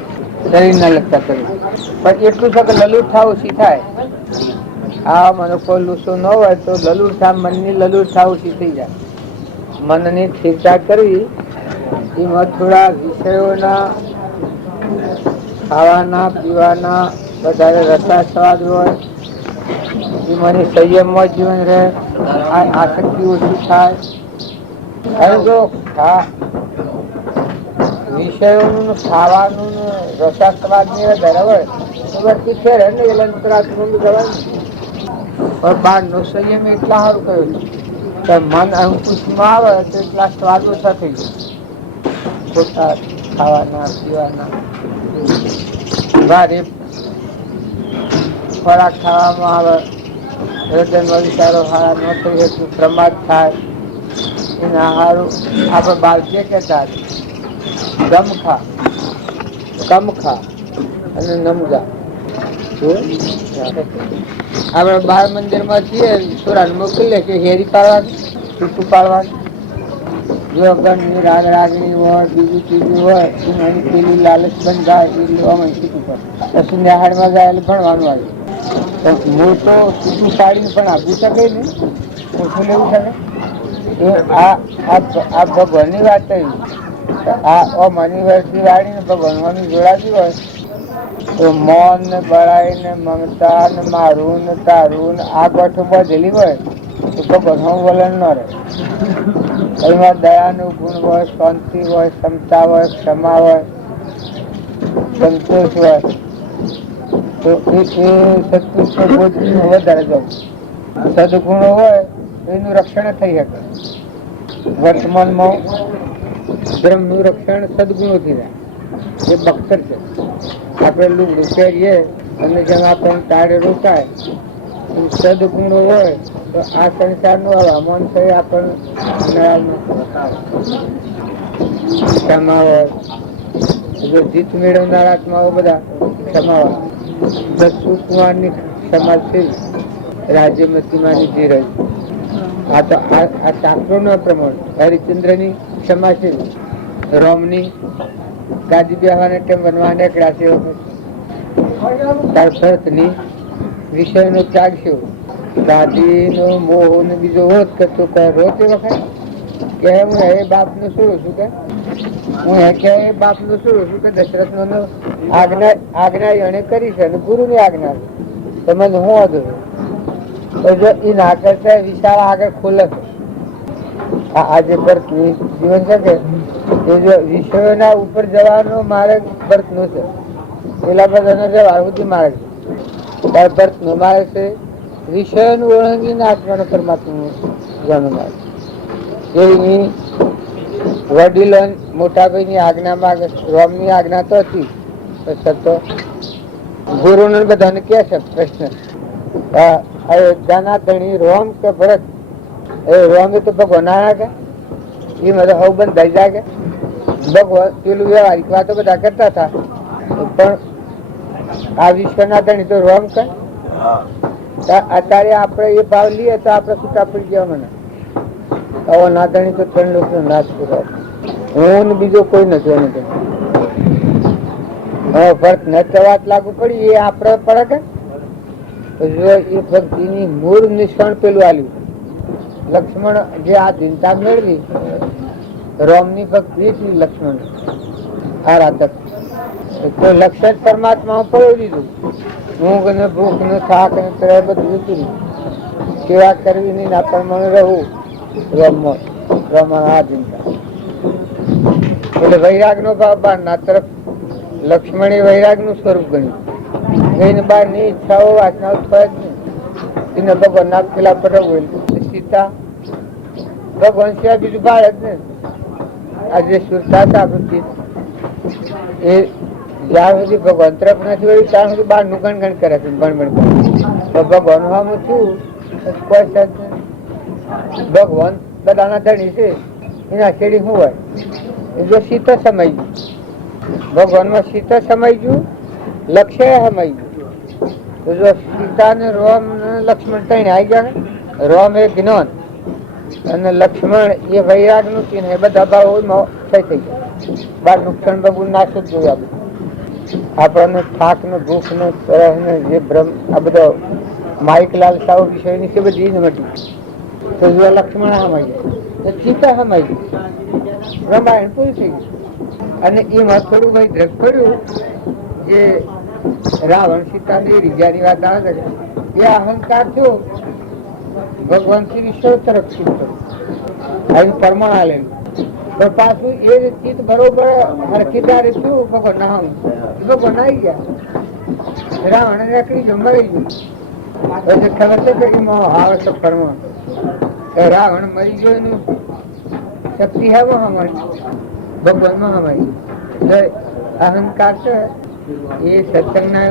શરીર ના લગતા કરે પણ એટલું છે કે લલુઠા ઓછી થાય. આ મને કોઈ લૂસો ન હોય તો લલુઠા મનની લલુઠા ઓછી થઈ જાય. મનની સ્થિરતા કરવી એમાં થોડા વિષયોના ખાવાના પીવાના વધારે રસા સ્વાદ હોય એમાંની સંયમમાં જીવન રહે આસક્તિ ઓછી થાય. અને જો વિષયોનું ખાવાનું રસા સ્વાદ ની વધારે હોય તો વસ્તુ છે ને એ લંતરાત્મક જવાનું પણ બહાર નો સંયમ એટલા સારું કહ્યું કે મન અંકુશમાં આવે તો એટલા સ્વાદ ઓછા થઈ જાય. ખોટા ખાવાના પીવાના ભારે ખોરાક ખાવામાં આવે હૃદયમાં વિચારો સારા ન થઈ શકે પ્રમાદ થાય. એના સારું આપણે બાળકીએ કહેતા ગમખા કમખા અને નમગા. આપણે બાળ મંદિર માં છીએ છોરાને મોકલીએ કે હેરી પાડવાની છૂટું પાડવાનું. જો ઘરની રાગ રાગણી હોય બીજું ત્રીજું હોય એની પેલી લાલચ બંધાય એટલે અમે છૂટું પડે પછી નિહાળમાં જાય એટલે ભણવાનું આવે. હું તો છૂટું પાડીને પણ આપી શકે ને ઓછું લેવું શકે. આ ભગવાનની વાત થઈ. આ મની વર્ષથી વાળીને ભગવાનની જોડાતી હોય તો મોન ને બળાઈ ને મમતા ને મારું ને તારું ને આ ગોઠો બધેલી હોય તો ભગવાન વલણ ન રહે. એમાં દયાનું ગુણ હોય શાંતિ હોય ક્ષમતા હોય ક્ષમા હોય સંતોષ હોય તો એ સત્પુરુષ બોધ વધારે જવું. સદગુણો હોય તો એનું રક્ષણ થઈ શકે. વર્તમાનમાં ધર્મનું રક્ષણ સદગુણોથી રહે. એ બખ્તર છે. આપણે લુગડું પહેરીએ અને જેમ આપણને તાળે રોકાય સદગુણો હોય તો આ સંસારનું હવામાન છે આપણને ક્ષમા હોય જીત મેળવનાર આત્માઓ બધા ક્ષમા હોય. દસુકુમારની ક્ષમાશીલ રાજ્યમતીમાની ધીરજ આ તો આ શાસ્ત્રો નો પ્રમાણ. હરિચંદ્રની ક્ષમાશીલ રોમની ગાદી બેહવાને ટેમ બનવા નીકળ્યા છે તાર ભરતની વિષય નો ત્યાગ છે. ગાદી નો મોહ ને બીજો હોત કરતો રોતે વખત કે હું એ બાપ ને છોડું છું કે હું એ કે બાપનું શું છું કે દશરથનો આજ્ઞા એને કરી છે અને ગુરુની આજ્ઞા છે તમને હું હતું જો એ ના કરતા વિશાળ આગળ ખુલે છે. આજે ભરતની જીવન છે કે એ જો વિષયોના ઉપર જવાનો માર્ગ ભરતનો છે, પેલા બધાનો જવા સુધી માર્ગ છે. ભરતનો માર્ગ છે વિષયોનું ઓળંગીને આત્માનો પરમાત્માનું જવાનો માર્ગ. એની વડીલો મોટા ભાઈ ની આજ્ઞા માં રોમ ની આજ્ઞા તો હતી, તો ગુરુ ને બધાને કે છે પ્રશ્ન અયોધ્યાના ધણી રોમ કે ભરત? એ રોમ તો ભગવાન આવ્યા કે એ મતલબ હવ બંધ થઈ જાય કે ભગવાન પેલું વ્યવહારિક વાતો બધા કરતા હતા, પણ આ વિશ્વના ધણી તો રોમ કે. અત્યારે આપણે એ ભાવ લઈએ તો આપણે છૂટા પડી ગયા. મને આવો નાધણી તો ત્રણ લોકો નાશ કર્યો. હું બીજો કોઈ નથી એને ભરત ને વાત લાગુ પડી એ આપડે પડે કે જો એ ભક્તિની મૂળ નિષ્ણ પેલું આલ્યું. લક્ષ્મણ જે આ ચિંતા મેળવી રોમ ની ભક્તિ એટલી લક્ષ્મણ આરાધક તો લક્ષ્ય પરમાત્મા પડી દીધું. ઊંઘ ને ભૂખ ને થાક ને ત્રય બધું જતું રહ્યું. સેવા કરવી નહીં ના પ્રમાણે રહેવું આ ચિંતા. એટલે વૈરાગ નો ભાવ બહાર ના તરફ લક્ષ્મણ એ વૈરાગ નું સ્વરૂપ ગણ્યું. એને બહાર ની ઈચ્છાઓ વાસનાઓ થાય જ નહીં. એને ભગવાન ના પેલા પડવું સીતા ભગવાન સિવાય બીજું બહાર જ ને. આ જે સુરતા છે આપણું એ જ્યાં સુધી ભગવાન તરફ નથી વળ્યું ત્યાં સુધી બહાર નું ગણગણ કરે છે. ગણગણ કરે તો ભગવાન હું છું કોઈ ભગવાન બધાના ધણી છે એના શેરી શું હોય જો સીતા સમય ગયું ભગવાન માં સીતા સમય ગયું લક્ષ્ય સમય ગયું. તો જો સીતા ને રોમ લક્ષ્મણ ત્રણ આવી ગયા. રોમ એ જ્ઞાન અને લક્ષ્મણ એ વૈરાગ નું ચિહ્ન એ બધા ભાવ થઈ ગયા. બાર નુકસાન બબુ નાશ જ જોયું. આપણને થાક ને ભૂખ ને તરહ ને જે ભ્રમ આ બધો માઇક લાલસાઓ વિષયની છે બધી મટી. તો જો લક્ષ્મણ હમાઈ ગયા સીતા હમાઈ ગઈ રામાયણ પૂરું થઈ ગયું. અને એમાં થોડું ભાઈ દ્રગ પડ્યું જે રાવણ સીતા ની રીજાની વાત આવે છે એ અહંકાર થયો ભગવાન શ્રી ઈશ્વર તરફ ચિંતો આવી પરમાણ આલેલું પણ પાછું એ ચિત્ત બરોબર હરખીદારી થયું ભગવાન ના ભગવાન આવી ગયા. રાવણ રેકડી ગયું મરી ગયું. પછી ખબર છે કે એમાં આવે છે પરમાણ રાવણ મરી ગયો એનું શક્તિ હેવો અમારી ભગવાન માં અમારી અહંકાર છે એ સત્સંગ ના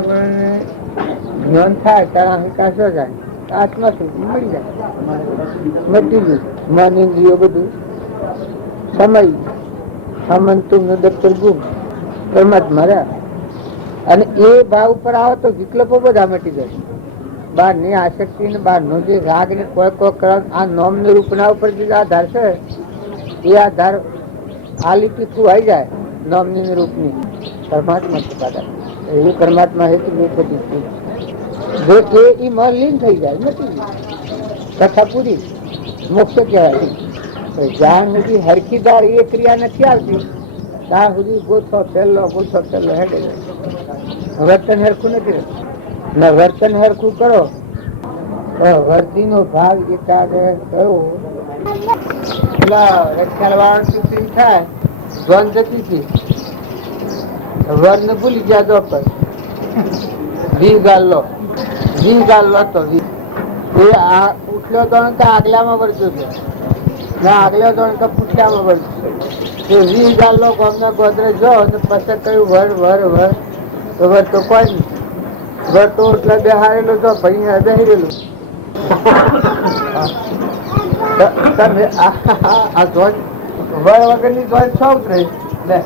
જ્ઞાન થાય ત્યારે અહંકાર શું જાય આત્મા સુધી મળી જાય મટી ગયું. મન ઇન્દ્રિયો બધું સમય હમંતું દફતર ગુમ પરમાત્મા રહ્યા. અને એ ભાવ ઉપર આવે તો વિકલ્પો બધા મટી જાય. બહાર ની આસક્તિ ને બહાર નો જે રાગ ને કોઈ આ નોમ ને રૂપ ના ઉપર જે આધાર છે એ આધાર આ લીટી થ્રુ આવી જાય નોમ ની રૂપ ની પરમાત્મા એવી પરમાત્મા હેતુ જો એ મન લીન થઈ જાય નથી કથા પૂરી મોક્ષ કહેવાય. જ્યાં સુધી હરખીદાર એ ક્રિયા નથી આવતી ત્યાં સુધી ગોથો ફેરલો હેડે વર્તન હરખું નથી રહેતું. વર્તન હરખું કરો વર્તી નો ભાગ એકાગ્ર કયો થાય ધ્વન જતી હતી વર્ણ ભૂલી ગયા તો વી ગાલ્લો હતો ઉઠલો તો આગલામાં વળતો હતો આગલા તો પૂછલામાં વળતો વી ગાલ્લો ગામના ગોદરે જો પછી કયું વર તો વર તો કોઈ નહીં. વર તો એટલે બેહારેલો તો ભાઈ બેહી રહેલું. તમે આ ધ્વજ વર વગર ની ધ્વજ સૌ રહી લે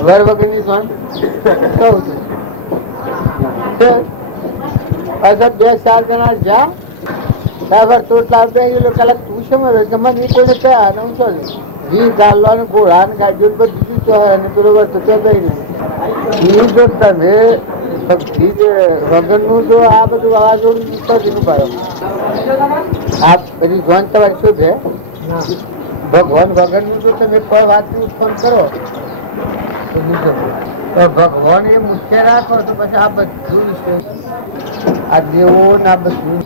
વર વગર ની ધ્વજ સૌ બે 4 જણા જા બરાબર તો કલાક તું સમજ કે મને કોઈને કયા હું છો વી ગાલવાનું ઘોડા ને ગાડીઓ બધું તો બરોબર તો ત્યાં ગઈ જો તમે વગર નું જો આ બધું વાવાઝોડું આ બધી ધ્વન તમારી શું છે ભગવાન વગરનું જો તમે કોઈ વાતનું ઉત્પન્ન કરો તો બીજો તો ભગવાન એ મુખ્ય રાખો તો પછી આ બધું છે, આ દેવો ને આ બધું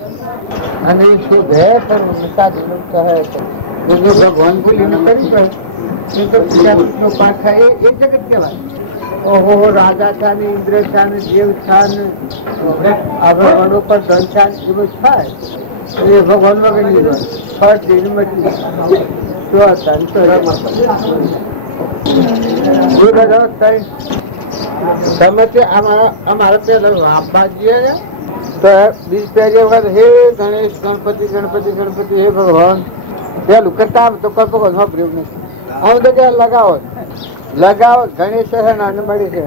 અને એ શું ભે કરવું સાધુ કહે છે જો ભગવાન ભૂલીને કરી ગયો તો નો પાંખા એ જગત કહેવાય. ઓહો રાજા થા ને ઇન્દ્ર થા ને દેવ થા ને આપણા મનો પર ધન થા ને એવું થાય એ ભગવાન વગર નહીં હોય. ફર્સ્ટ મટી અમારા પેલા આપવાજીએ તો બીજ પહેરી વખત હે ગણેશ ગણપતિ ગણપતિ ગણપતિ હે ભગવાન પેલું કરતા તો કોઈ ભગવાન વાપર્યું નથી. આમ તો કે લગાવો ગણેશ છે મળી છે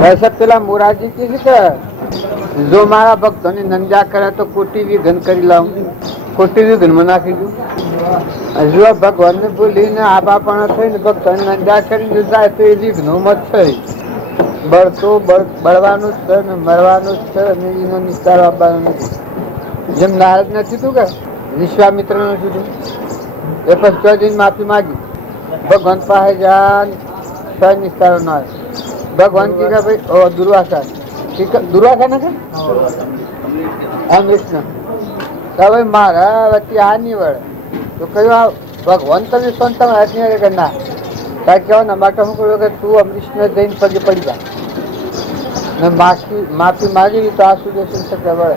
વૈસે પેલા મોરારજી કી છે કે જો મારા ભક્તોને નંદા કરે તો કોટી વિઘન કરી લાવું, કોટી વિઘનમાં નાખી દઉં. જો ભગવાન ને ભૂલીને આબા પણ થઈને ભક્તોને નંદા કરીને જાય તો એ વિઘ્નો મત થઈ બળવાનું જ છે ને મરવાનું જ છે અને એનો નિસ્તાર આપવાનો નથી. જેમ નારદ નથી તું કે વિશ્વામિત્ર નથી તું એ પછી ચોજીને માફી માગી ભગવાન પાસે જાન સહજ નિસ્તારો ના આવે. ભગવાન કી કે ભાઈ દુર્વાસા ને કે અમૃષ્ણ હવે મારા વચ્ચે આ નહીં વળે તો કયું ભગવાન તમે સંત હાથ નહીં કે ના કાંઈ કહેવાના માટે શું કહ્યું કે તું અમરીશને જઈને પગે પડી જા ને માફી માગી તો આ સુદર્શન ચક્ર વળે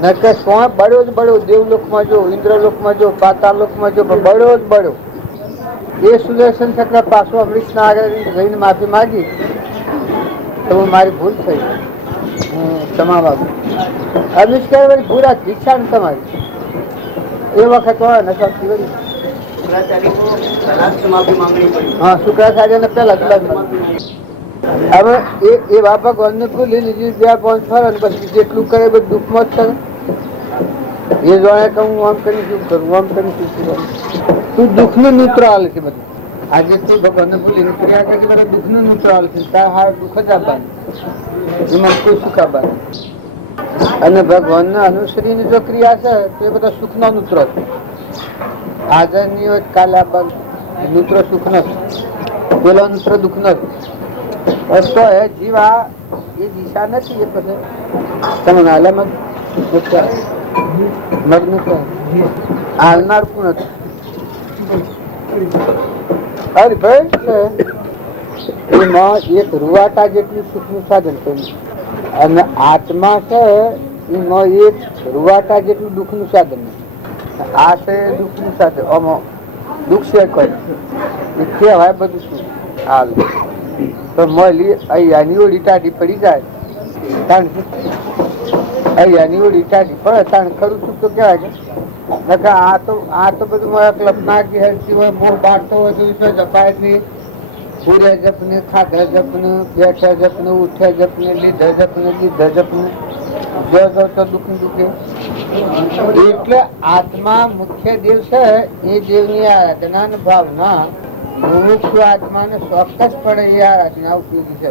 ન કે શું બળ્યો જ બળ્યો દેવલોકમાં જો ઇન્દ્રલોકમાં જો પાતાળલોકમાં જો બળ્યો જ બળ્યો એ સુદર્શન ચક્ર પાછું અમરીશના આગળ જઈને માફી માગી તો મારી ભૂલ થઈ ક્ષમા માગું. અમરીશ કહે ભૂલ આ દીક્ષા ને તમારી એ વખત હોય ને હા શુક્રાચાર્યને પેલા હવે એવા ભગવાનને ભૂલી લીધી 2-5 ફરે પછી જેટલું કરે બધું દુઃખમાં જ કરે. એ જાણે કે હું આમ કરી શું કરું આમ કરી શું કરું તું દુઃખનું નૂત્ર હાલ છે બધું. આજે તું ભગવાનને ભૂલીને ક્રિયા કરી બધા દુઃખનું નૂત્ર હાલ છે તાર હાર દુઃખ જ આપવાનું એમાં કોઈ સુખ આપવાનું. અને ભગવાનને અનુસરીની જો ક્રિયા છે તો એ બધા સુખનો નૂત્ર છે. આજે નહીં હોય કાલે આપવાનું નૂત્ર સુખ નથી પેલો નૂત્ર દુઃખ નથી. તો એ જીવ આ એ દિશા નથી એ પછી તમે નાલામાં મગ્ન હાલનાર પણ નથી. અરે ભાઈ એમાં એક રૂવાટા જેટલું સુખનું સાધન છે અને આત્મા છે એમાં એક રૂવાટા જેટલું દુઃખનું સાધન નથી. આ છે દુઃખનું સાધન આમાં દુઃખ છે કોઈ એ કહેવાય બધું શું હાલ તો મળી અહીંયાની ઓળી ટાઢી પડી જાય અહીંયાની ઓળી ટાઢી પડે તાણ ખરું સુખ તો કહેવાય કે આ તો બધું મારા કલ્પના કે સિવાય મોહ બાળતો હોય તો વિશ્વ જપાય નહીં. પૂર્યા જપને ખાધા જપને બેઠા જપને ઉઠ્યા જપને લીધા જપને દીધા જપને જો તો દુઃખ દુઃખે. એટલે આત્મા મુખ્ય દેવ છે એ દેવની આરાધના ને ભાવના મુમુક્ષુ આત્માને ચોક્કસ પડે એ આરાધના ઉપયોગી છે.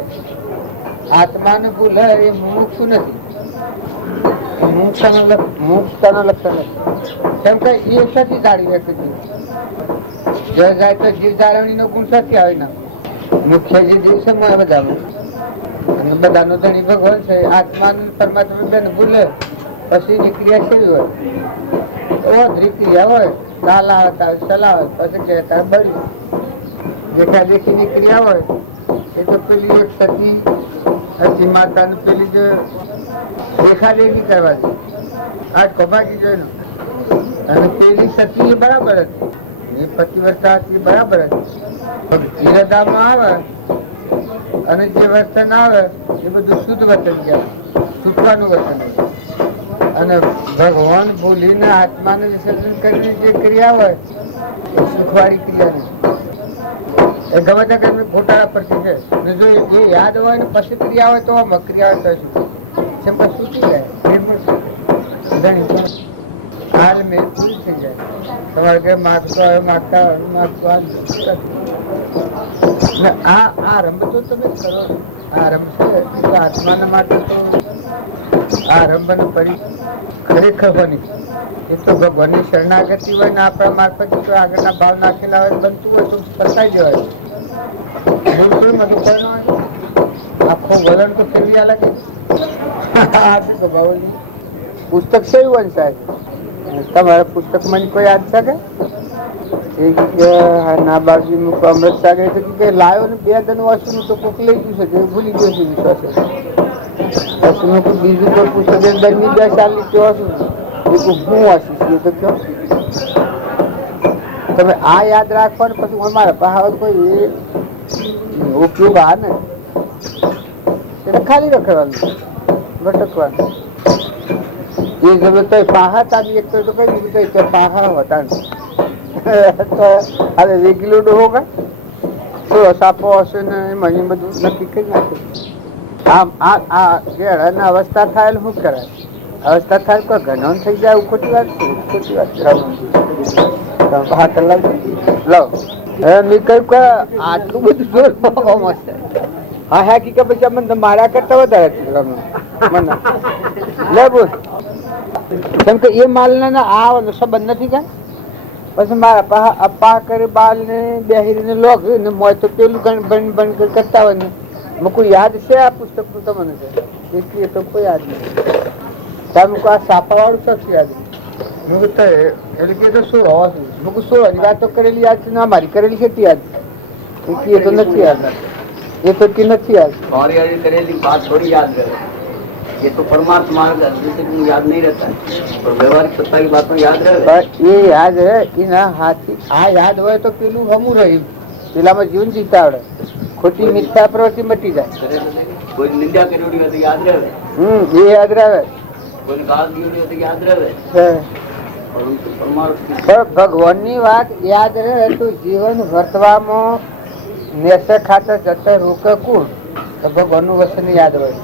આત્માને ભૂલે એ મુમુક્ષુ નથી, મુક્તાનો લક્ષણ નથી. કેમ કે એ સતી જાળવી રાખે છે. જો જાય તો જીવ જાળવણીનો ગુણ સતી આવે ના મુખ્ય જે જીવ છે બધામાં બધાનો ધણી ભગવાન છે. આત્માનું પરમાત્મા બેન ભૂલે પછી એની ક્રિયા કેવી હોય અધરી ક્રિયા હોય ચાલાવતા હોય ચલાવે પછી કહેતા બળી દેખા દેખીની ક્રિયા હોય એ તો પેલી એક સતી હતી માતાને પેલી જે દેખા દેખી કરવાની આ કબાકી જોઈ અને પેલી સતી બરાબર હતી એ પતિવ્રતા હતી બરાબર હતી. ઈરાદામાં આવે અને જે વર્તન આવે એ બધું શુદ્ધ વર્તન કહેવાય, છૂટવાનું વર્તન. અને ભગવાન ભૂલીને આત્માને વિસર્જન કરીને જે ક્રિયા હોય એ સુખવાળી ક્રિયા નથી. એ ગમે ત્યાં ઘોટાળા પરથી છે ને જો એ યાદ હોય ને પછી ક્રિયા હોય તો ક્રિયા હોય તો શું છૂટી જાય હાલ મેં પૂરી થઈ જાય. તમારે ઘરે માગતો આવે માગતા આ રંભ તો તમે કરો. આ રંભ છે આત્માના માટે તો આ રંભ પરી ખરેખર બની એ તો ભગવાનની શરણાગતિ હોય ને આપણા મારફત જો આગળના ભાવ નાખેલા હોય બનતું હોય તો ફસાઈ જવાય. બિલકુલ બધું કોઈ ન હોય આખું વલણ તો ફેરવી લાગે. પુસ્તક છે એવું સાહેબ તમારા પુસ્તક મને કોઈ યાદ છે કે ના બાબજી મૂકો અમૃત સાગર કે લાવ્યો ને 2 દન વાંચું તો કોક લઈ ગયું છે ભૂલી ગયો છે વિશ્વાસ. બીજું કોઈ પુસ્તક દરની 2 સાલ ની વાંચું હું વાંચીશ તો કયો તમે આ યાદ રાખવાનું પછી અમારા પાસે કોઈ ઉપયોગ આ ને એને ખાલી રખડવાનું ભટકવાનું એ જમે તો પાહા તારી એક તો કઈ દીધું તો પાહા હતા અરે રેગ્યુલર હોગા તો સાપો હશે ને મને બધું નક્કી કરી નાખે. આમ આ જે અવસ્થા થાય શું કરાય અવસ્થા થાય કોઈ ઘણો થઈ જાય ખોટી વાત છે. ખોટી વાત મેં કહ્યું કે આટલું બધું મસ્ત હા હકીકત પછી અમને મારા કરતા વધારે મને લે બોલ કેમ કે એ માલ ને આ સંબંધ નથી કાંઈ પછી મારા અપ્પા કરે બાલ ને બેહીને લોગ ને મોય તો પેલું બંધ કરતા હોય ને કોઈ યાદ છે આ પુસ્તક નું તમને છે તો કોઈ યાદ નથી. તમે આ સાપા વાળું શખ્સ યાદ એટલે કે તો શું હોવા શું શું હરી વાતો કરેલી યાદ છે ના મારી કરેલી છે યાદ એ તો નથી યાદ એ તો નથી યાદ करेली बात थोड़ी याद करे ये तो परमार्थ मार्ग है दूसरे को याद नहीं रहता है और व्यवहारिक सत्ता की बात में याद रहे ये याद है कि ना हाथी आ याद हो तो पेलू हमू रही પેલામાં જીવન જીવતા આવડે ખોટી મિથ્યા પ્રવૃત્તિ મટી જાય. कोई निंदा करी હોય તો યાદ રહે એ યાદ રહે કોઈ ગાળ દીધી હોય તો યાદ રહે ભગવાનની વાત યાદ રહે તો જીવન વર્તવામાં નેસે ખાતે જતે રોકે કોણ તો ભગવાનનું વચન યાદ હોય.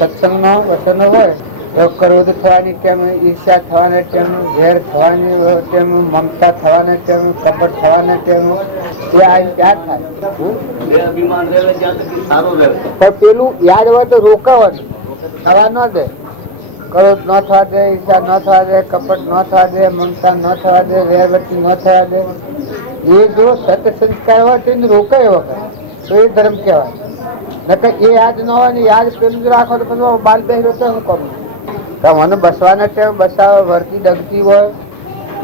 સત્સંગનો વચન હોય તો ક્રોધ થવાની ટેમ ઈર્ષ્યા થવાની ટેમ ઝેર થવાની ટેમ મમતા થવાની ટેમ કપટ થવાની ટેમ એ આ ક્યાં થાય અભિમાન રહે જ્યાં સુધી સારું રહે પણ પેલું યાદ હોય તો રોકાવાનું થવા ન દે. ક્રોધ ન થવા દે ઈર્ષા ન થવા દે કપટ ન થવા દે મમતા ન થવા દે વેરવટી ન થવા દે એ જો સત સંસ્કાર હોય તો એને રોકાય વખત તો એ ધર્મ કહેવાય. નકર એ યાદ ન હોય ને યાદ પેલું જ રાખો તો પછી બાલ બેહરો તો હું કરું તમને બસવાના ટાઈમ બસાવ વર્તી ડગતી હોય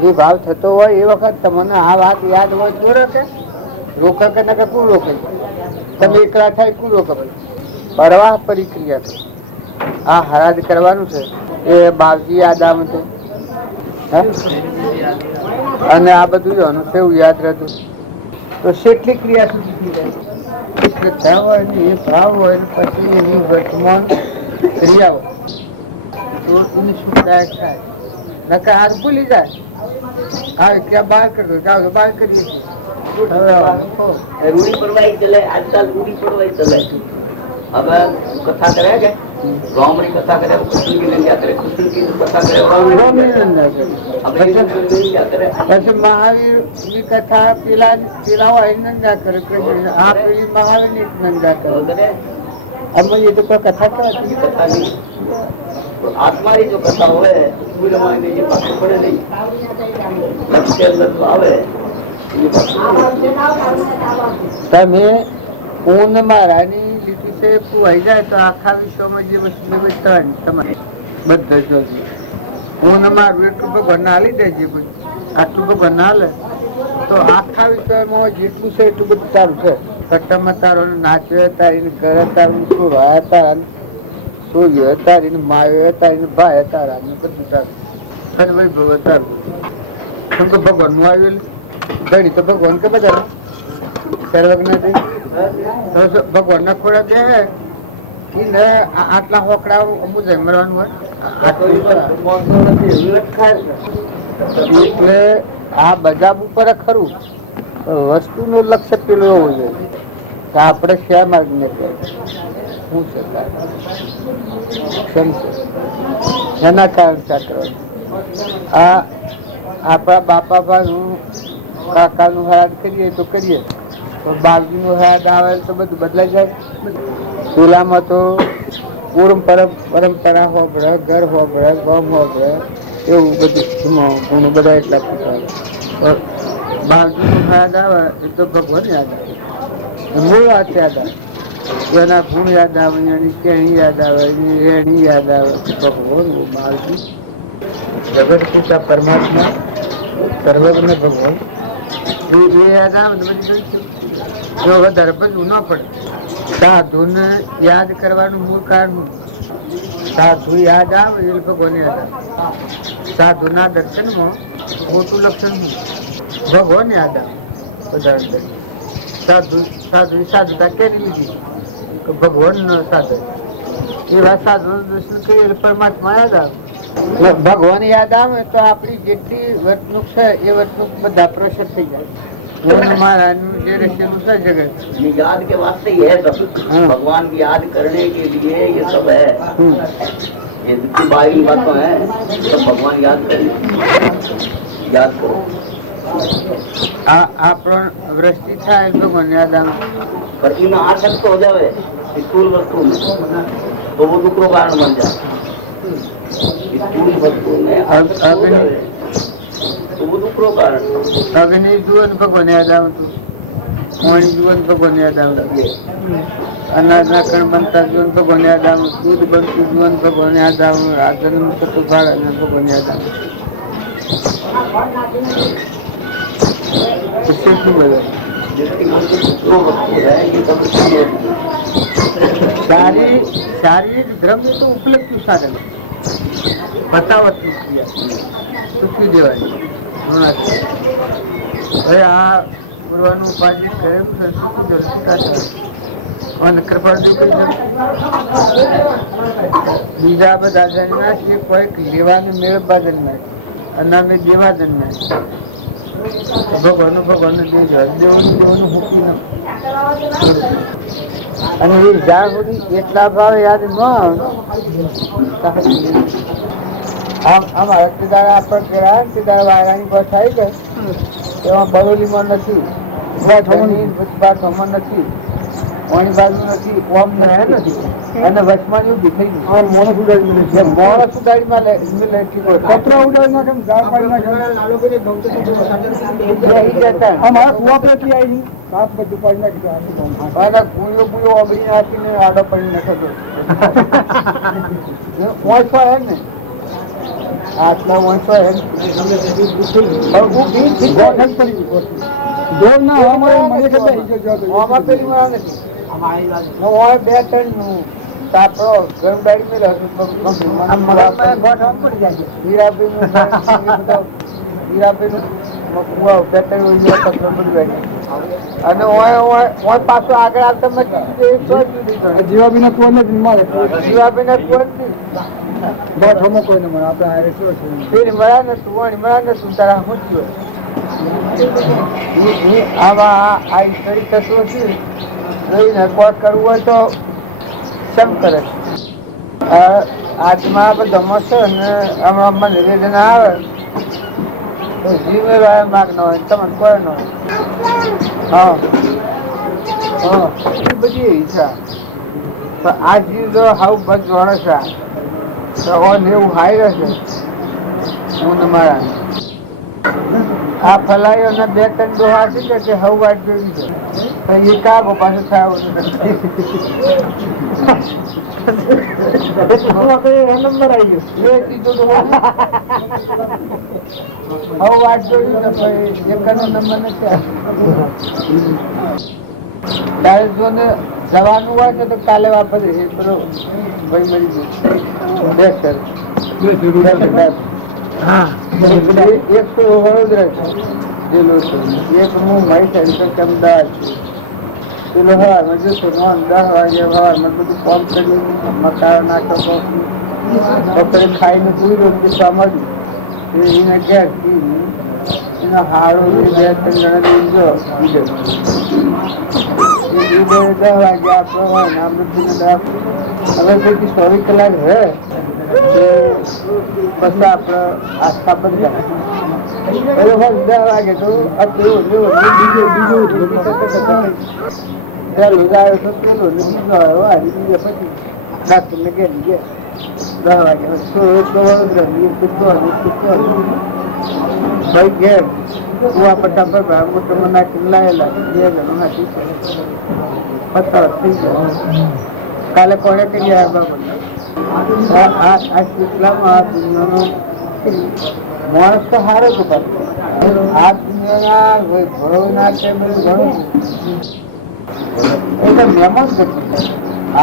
એ ભાવ થતો હોય એ વખત તમને આ વાત યાદ હોય તો રોકે રોકે કે નકર કુલ રોકે તમે એકલા થાય કુલ રોકે પરવાહ પરિક્રિયા આ હરાજ કરવાનું છે એ બાવજી યાદ આવે તો અને આ બધું એનું કેવું યાદ રહેતું તો કેટલી ક્રિયા સુધી થઈ જાય હોય ને એ ભાવ હોય પછી એની વર્તમાન ક્રિયાઓ તો એની સુખદાયક થાય નકર હાથ ભૂલી જાય હા ક્યાં બહાર કરતો જાઓ તો બહાર કરીએ રૂઢી પડવાઈ ચલે આજકાલ રૂઢી પડવાઈ ચલે હવે કથા કરે કે ગામડી કથા કરે કૃષ્ણ की निंदा करे कृष्ण की कथा करे પછી મહાવીર ની કથા પેલા હોય નિંદા કરે આ પેલી મહાવીર ની નિંદા કરે અમે એ તો કોઈ કથા કરાતી कथा नहीं आत्मा की जो कथा हो પડે નહીં આવે તમે ઊન મારાની લીટી છે પુવાઈ જાય તો આખા વિશ્વમાં જે વસ્તુ ત્રણ તમારે બધા જ ઊન મારું એટલું ભગવાન ના હાલી દેજે આટલું ભગવાન ના હાલે તો આખા વિશ્વમાં જેટલું છે એટલું બધું સારું છે. કટ્ટામાં તારો નાચ્યો તારી ઘરે તારું સુવાય તારા સૂર્ય તારી માયો તારી ભાઈ તારા બધું તારું વૈભવ તારું કેમ કે ભગવાન નું આવેલું ઘડી તો ભગવાન કે બધા સર્વજ્ઞ ભગવાન ના ખોરાક બે આટલા હોકડા અમુક જમવાનું હોય એટલે આ બધા ઉપર ખરું વસ્તુનું લક્ષ્ય પેલું હોવું જોઈએ કે આપણે શા માર્ગ ને શું છે એના કારણ કરવાનું આ આપણા બાપા ભાઈનું કાકાનું હયાત કરીએ તો કરીએ પણ બાપજીનું હયાત આવે તો બધું બદલાઈ જાય. પેલામાં તો પરંપરા હોબળે ઘર હોબળે ગામ હોબળે એવું બધું ઘણું બધા એટલા પૂછાય. બાજુ યાદ આવે એ તો ભગવાન યાદ આવે, મૂળ વાત યાદ આવે, એના ગુણ યાદ આવે, એની કેણી યાદ આવે, એની રેણી યાદ આવે. ભગવાન બાળજી જગત પિતા પરમાત્મા સર્વજ્ઞ ભગવાન એ યાદ આવે તો વધારે બધું ન પડે. સાધુને યાદ કરવાનું મૂળ કારણ સાધુ યાદ આવે એ ભગવાન યાદ આવે. સાધુ ના દર્શનમાં મોટું લક્ષણ ભગવાન યાદ આવે. ઉદાહરણ સાધુ સાધુ સાધુતા કેરી લીધી ભગવાન નો સાધુ એ વાત સાધુ દર્શન કરી પરમાત્મા યાદ આવે. ભગવાન યાદ આવે તો આપણી જેટલી વર્તણૂક છે એ વર્તણૂક બધા પ્રોસેસ થઈ જાય. ये याद के वास्ते ये है सब, भगवान की याद करने के लिए ये सब है। ये जितनी बाहरी बातें हैं सब भगवान याद करें, याद करो. આપણો વૃષ્ટિ થાય ભગવાન યાદ આવે. पर इनमें आसक्त हो जावे स्थूल वस्तु में तो वो दूसरों कारण बन जाए. स्थूल वस्तु में आसक्त हो जावे तो वो दूसरों कारण. અગ્નિ જુવન ભગવાન યાદ આવતું, પાણી જુવન ભગવાન યાદ આવતું, અનાજના કણ બનતા જુવન ભગવાન યાદ આવતું, દૂધ બનતું જુવન ભગવાન યાદ આવતું, રાધન થતું ભાગ ભગવાન યાદ આવતું. શું બોલે શારીરિક દ્રવ્ય તો ઉપલબ્ધ સાધન બતાવતું ચૂકી દેવાય. હવે આ પૂર્વાનું ઉપાધિ કરેલું અને કૃપા બીજા બધા જન્મ્યા છે કોઈક લેવાનું મેળવવા જન્મ્યા અને અમે દેવા જન્મ્યા. ભગવાન ભગવાન દેવાનું મૂકી ન અને એ જ્યાં સુધી એટલા ભાવ યાદ ન આવે અમારા તે દાડા આપણે કર્યા તે દાડા વાયરાની બસ આવી ગઈ એમાં બરોલીમાં નથી, બાથમાં નથી, પાણી બાજુ નથી, ઓમ નથી અને વચમાં ઉભી થઈ ગઈ. મોણસ ઉડાડીમાં કપડા ઉડાડીમાં કેમ ગાળ પાડી આડો પડી નાખતો ને આટલા વર્ષો બે ત્રણ તાપડો ગરમ ડાળી અને પાછું આગળ આવતા જીવાબીને કોણ નથી મળે, જીવાબીને કોણ કોઈને મળે આપણે મળ્યા ને તું મળ્યા ને તું તારા મૂકી આમાં આ ઈશ્વરી તત્વો છે જોઈને કોટ કરવું હોય તો કેમ કરે. આત્મા બધા છે ને હમણાં મને નિવેદન આવે તો જીવે માગ ન હોય તમને કોઈ ન હોય. હા એ બધી ઈચ્છા આ જીવ જો હાવ બધ જોડે છે તો એવું હાઈ રહેશે. હું મારા આ ફલાઈઓ ના બે ત્રણ દોહા છે કે હવ વાત જોઈ છે તો એ કાગો પાછું થાય નંબર આવી ગયો હવ વાત જોયું ને એક નંબર નથી. તારે જો ને જવાનું હોય છે તો કાલે વાપરે એ બધો ભાઈ મરી ગયો બે સર એક તો વડોદરા છે જેલો છે, એક હું મારી સાઈડ અમદાવાદ છે. પેલો હવારમાં જતો 10 વાગે હવારમાં બધું કામ કરી મકાન નાખો બપોરે ખાઈને પૂર્યો પીસવા મળ્યું એને ઘેર એનો હાડો બે ત્રણ જણા બીજો 10 વાગે આપણો હોય ને આપણે હવે પછી 24 કલાક રહે પછી આપણે આસ્થા બંધ જાય 10 વાગે તો પેલું આવ્યો તો પેલો બીજો આવ્યો પછી ડાક્ટરને ઘેરી ગયા 10 વાગે ભાઈ ઘેર કુવા પટ્ટા પર મોટરમાં નાખીને લાયેલા 2 જણો નાખી પચાસ થઈ ગયા. કાલે કોને કરી આવ્યા આ શીતલામાં આ દુનિયાનો માણસ તો સારો જ કરતો. આ દુનિયાના ભણવના છે બધું ઘણું એટલે મહેમાન નથી.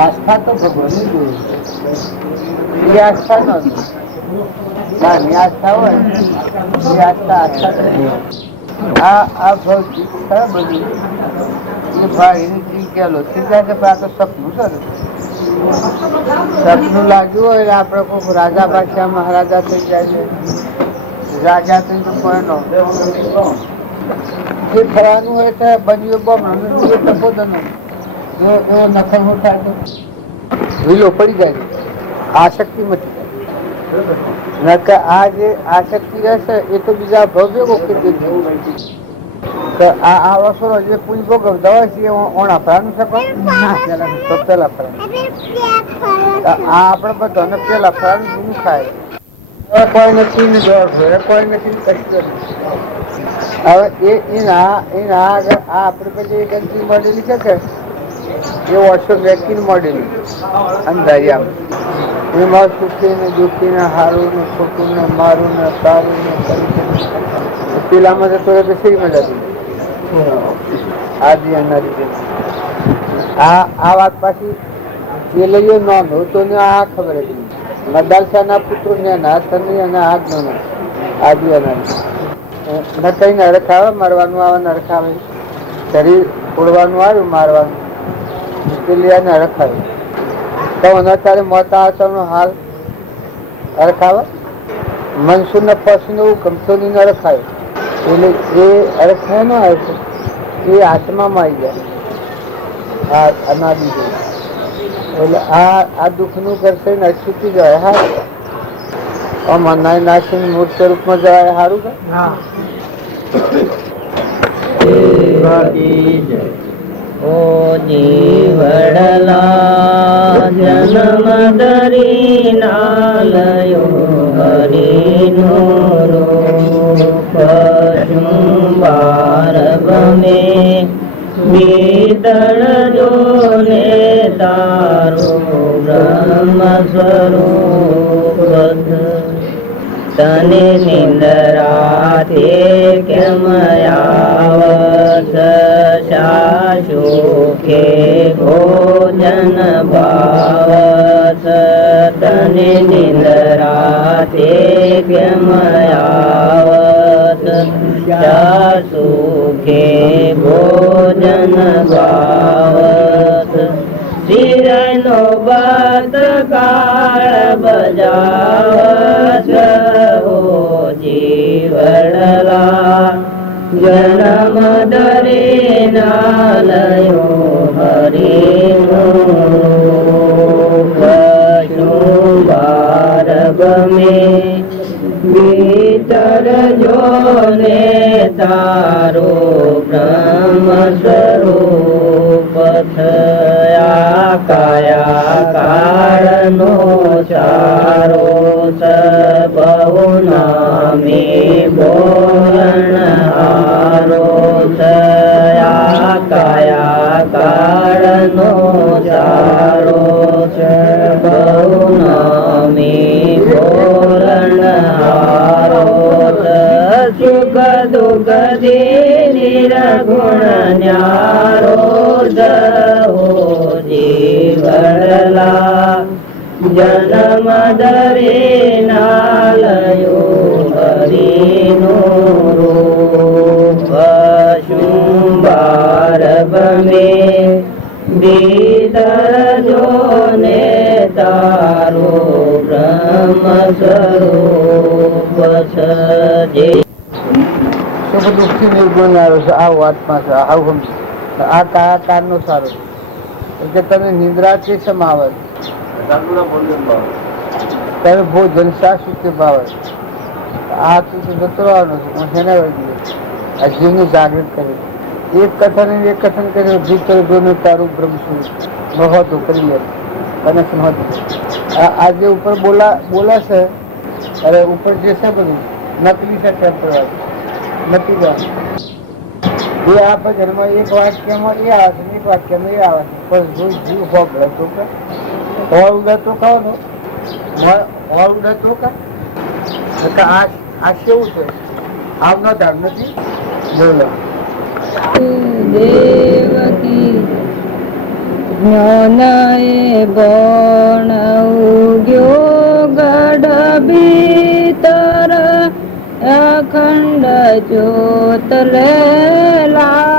આસ્થા તો ભગવાનની જોઈએ. એ આસ્થા ન બહારની આસ્થા હોય એ આસ્થા આ ભૌતિક ખરા બધું એ ભાઈ કેલો સીધા કે આ તો સપનું છે ને. સપનું લાગ્યું હોય એટલે આપણે કોઈ રાજા બાદશાહ મહારાજા થઈ જાય છે. રાજા થઈ તો કોઈ ન જે થવાનું હોય તો બન્યું બમણું તપોદન એવો નખર હું થાય વિલો પડી જાય છે. આસક્તિ મટી જાય. આ જે આસક્તિ રહેશે એ તો બીજા ભવ્ય આ વસ્તુ જે પૂજ ભોગવતા હોય છે ઓણા ફરાનું શકો તો પેલા ફરાનું આ આપણે બધાને પેલા ફરાનું જૂનું ખાય. કોઈ નથી ને કોઈ નથી કશું. હવે એના આગળ આ આપણે પેલી ગંદકી મળેલી છે કે એ વર્ષો વ્યક્તિને મળેલી અંધારિયામાં એમાં સુખી ને દુઃખી ને સારું ને ખોટું ને મારું ને સારું ને પેલામાં જતો રહે તો શી મજા આદિ અનાદિ. આ વાત પાછી જે લઈએ નોંધો તો આ ખબર હતી મદાલસાના પુત્રો ને તની અને આ જ્ઞાન આદિ અનાદિ ન કઈ નરક આવે મરવાનું આવે નરક આવે શરીર ઉડવાનું આવ્યું મારવાનું પેલી નરક આવે તો અત્યારે મોત આવે હાલ નરક આવે. મનસુર ને પશુ ને એવું ગમતો નહીં નરક આવે એટલે એ અરખ ન આવે છે એ આત્મામાં આવી જાય આ અનાદિ એટલે આ દુઃખનું કરશે ને છૂટી જાય હા મનાઈ નાખીને મૂળ સ્વરૂપમાં જવાય સારું કે ઓ જીવડલા જન્મ ધરી નાલયો હરિનો રૂપ શુંભાર ગમે ભીતળ જોને તારો બ્રહ્મ સ્વરૂપ તને નિંદરાતે કેમ આવત શાશુખે ભોજન ભાવત તને નિંદરાતે કેમ આવત શાશુખે ભોજન ભાવત શિરનો બત કાળ બજાવત હો જીવડલા જન્મ દરે નાલયો હરિનો શુંભાર ગમે ભીતર જોને તારો બ્રહ્મ સ્વરૂપ થયા કાયા કાળનો ચારો સબહુ નામે બોલણ હારો થયા કાયા કાળનો ચારો સબહુ નામે બોલણ હારો સુખ દુઃખ નિર્ગુણ ન્યારો દહો જીવડલા જન્મ દરે નાલયો હરિનો રૂપ શુંભાર ગમે ભીતર જોને તારો બ્રહ્મ સ્વરૂપ છે. સુખ દુઃખથી નિર્ગુણ આવ્યો છે આ વાતમાં છે આવું સમજ આ કયા કારનો સારો કે તમે નિંદ્રાથી સમાવે તમે ભોજન શાશ્વત ભાવે આ તું જતો રહેવાનો છે હું શેના વળી આ જીવને જાગૃત કરે એક કથન કર્યું ભીતર જોને તારું બ્રહ્મ સ્વરૂપ બહોત કરી લે કનેક્શન હોતું. આ જે ઉપર બોલાશે અરે ઉપર જે છે બધું નકલી છે ટેમ્પરરી નથી જાય. એ આ ભજનમાં એક વાક્યમાં એ આવે છે એક વાક્યમાં એ આવે છે પણ જો જીવ હોગ હતો કે હોળ ઉડે તો ખાવ ને હોળ ઉડે તો આ કેવું છે આવનો ધાર નથી બોલો. દેવકી જ્ઞાનએ બણ ઉગ્યો ગઢ ભીતર અખંડ જ્યોત લાયા.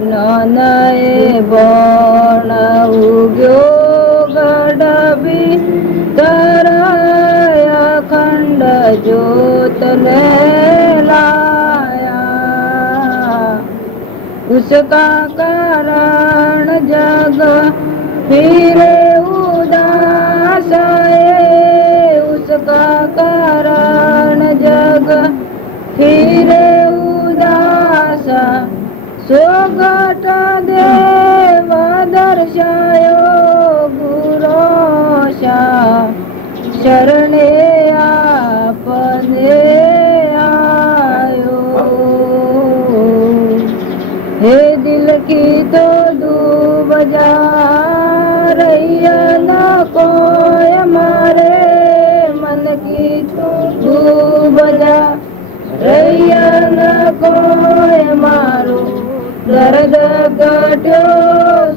જ્ઞાનએ બણ ઉગ્યો ગઢ ભીતર અખંડ જ્યોત लाया. उसका कारण जग फिरे उदास है. उसका कारण जग फिरे उदास. सोगट देव दर्शायो गुरोशा. शरणे आपने आयो. हे दिल की तो डूब जा रैया न कोई मारे. मन की तो डूब जा रैया न कोई मारो. दर्द कट्यो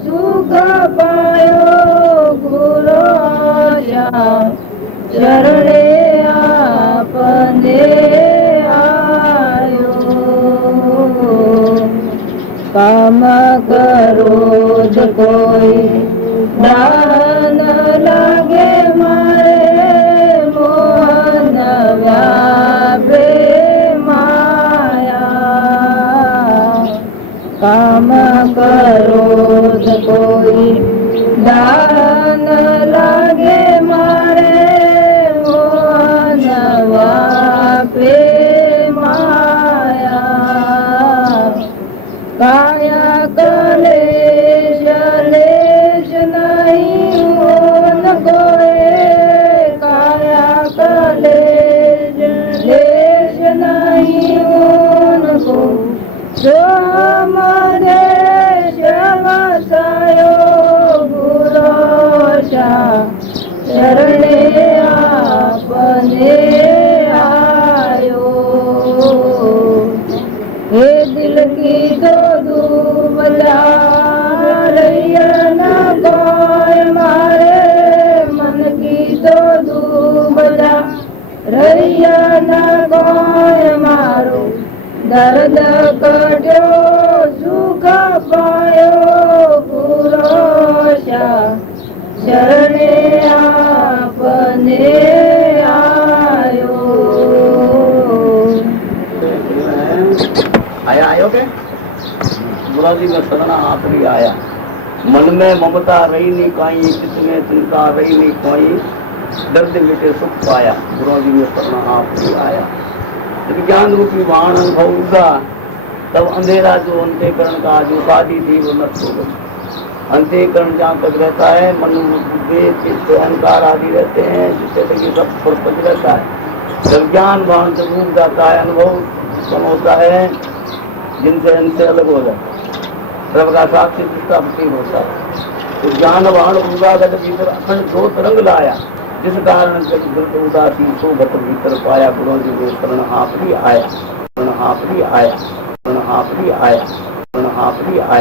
सुख पायो गुरोशा. शरणे आपने आयो. काम क्रोध कोई दान लागे मारे. मोहन व्यापे माया. काम क्रोध कोई दान लागे मारे. पे माया. काया कलेश लेश नहीं होन कोई. काया कलेश लेश नहीं होन को. जो हमारे श्यामसायो गुरोशा. शरणे आपने आयो. हे दिल की तो डूब जा रैया न कोई मारे. मन की तो डूब जा रैया न कोई मारो. दर्द कट्यो सुख पायो गुरोशा. शरणे आपने आयो. आयो के गुरुजी में शरण आपरी आया. मन में ममता रही नहीं काई. चित्त में चिंता रही नहीं कोई. दर्द मिटे सुख पाया. गुरुजी में शरण आपरी आया. जब ज्ञान रूपी वाण अनुभव उड़ा तब अंधेरा जो अंतःकरण का जो साधी थी वो नष्ट हो गई. अंतःकरण जहाँ तक रहता है मन बुद्धि चित्त अहंकार आदि रहते हैं जिससे तक ये सब फुर्सत रहता है. जब ज्ञान भान से डूब जाता है अनुभव कम होता है जिनसे इनसे अलग हो जाता है. प्रभु का साक्षी जिसका प्रतीक होता है. तो ज्ञान भान उगा गट भीतर अखंड ज्योत रंग लाया. जिस कारण जब दुर्ग उदासी सो गट भीतर पाया. गुरु जी ने शरण आपरी आया. शरण आपरी आया. शरण आपरी आया. शरण आपरी आया.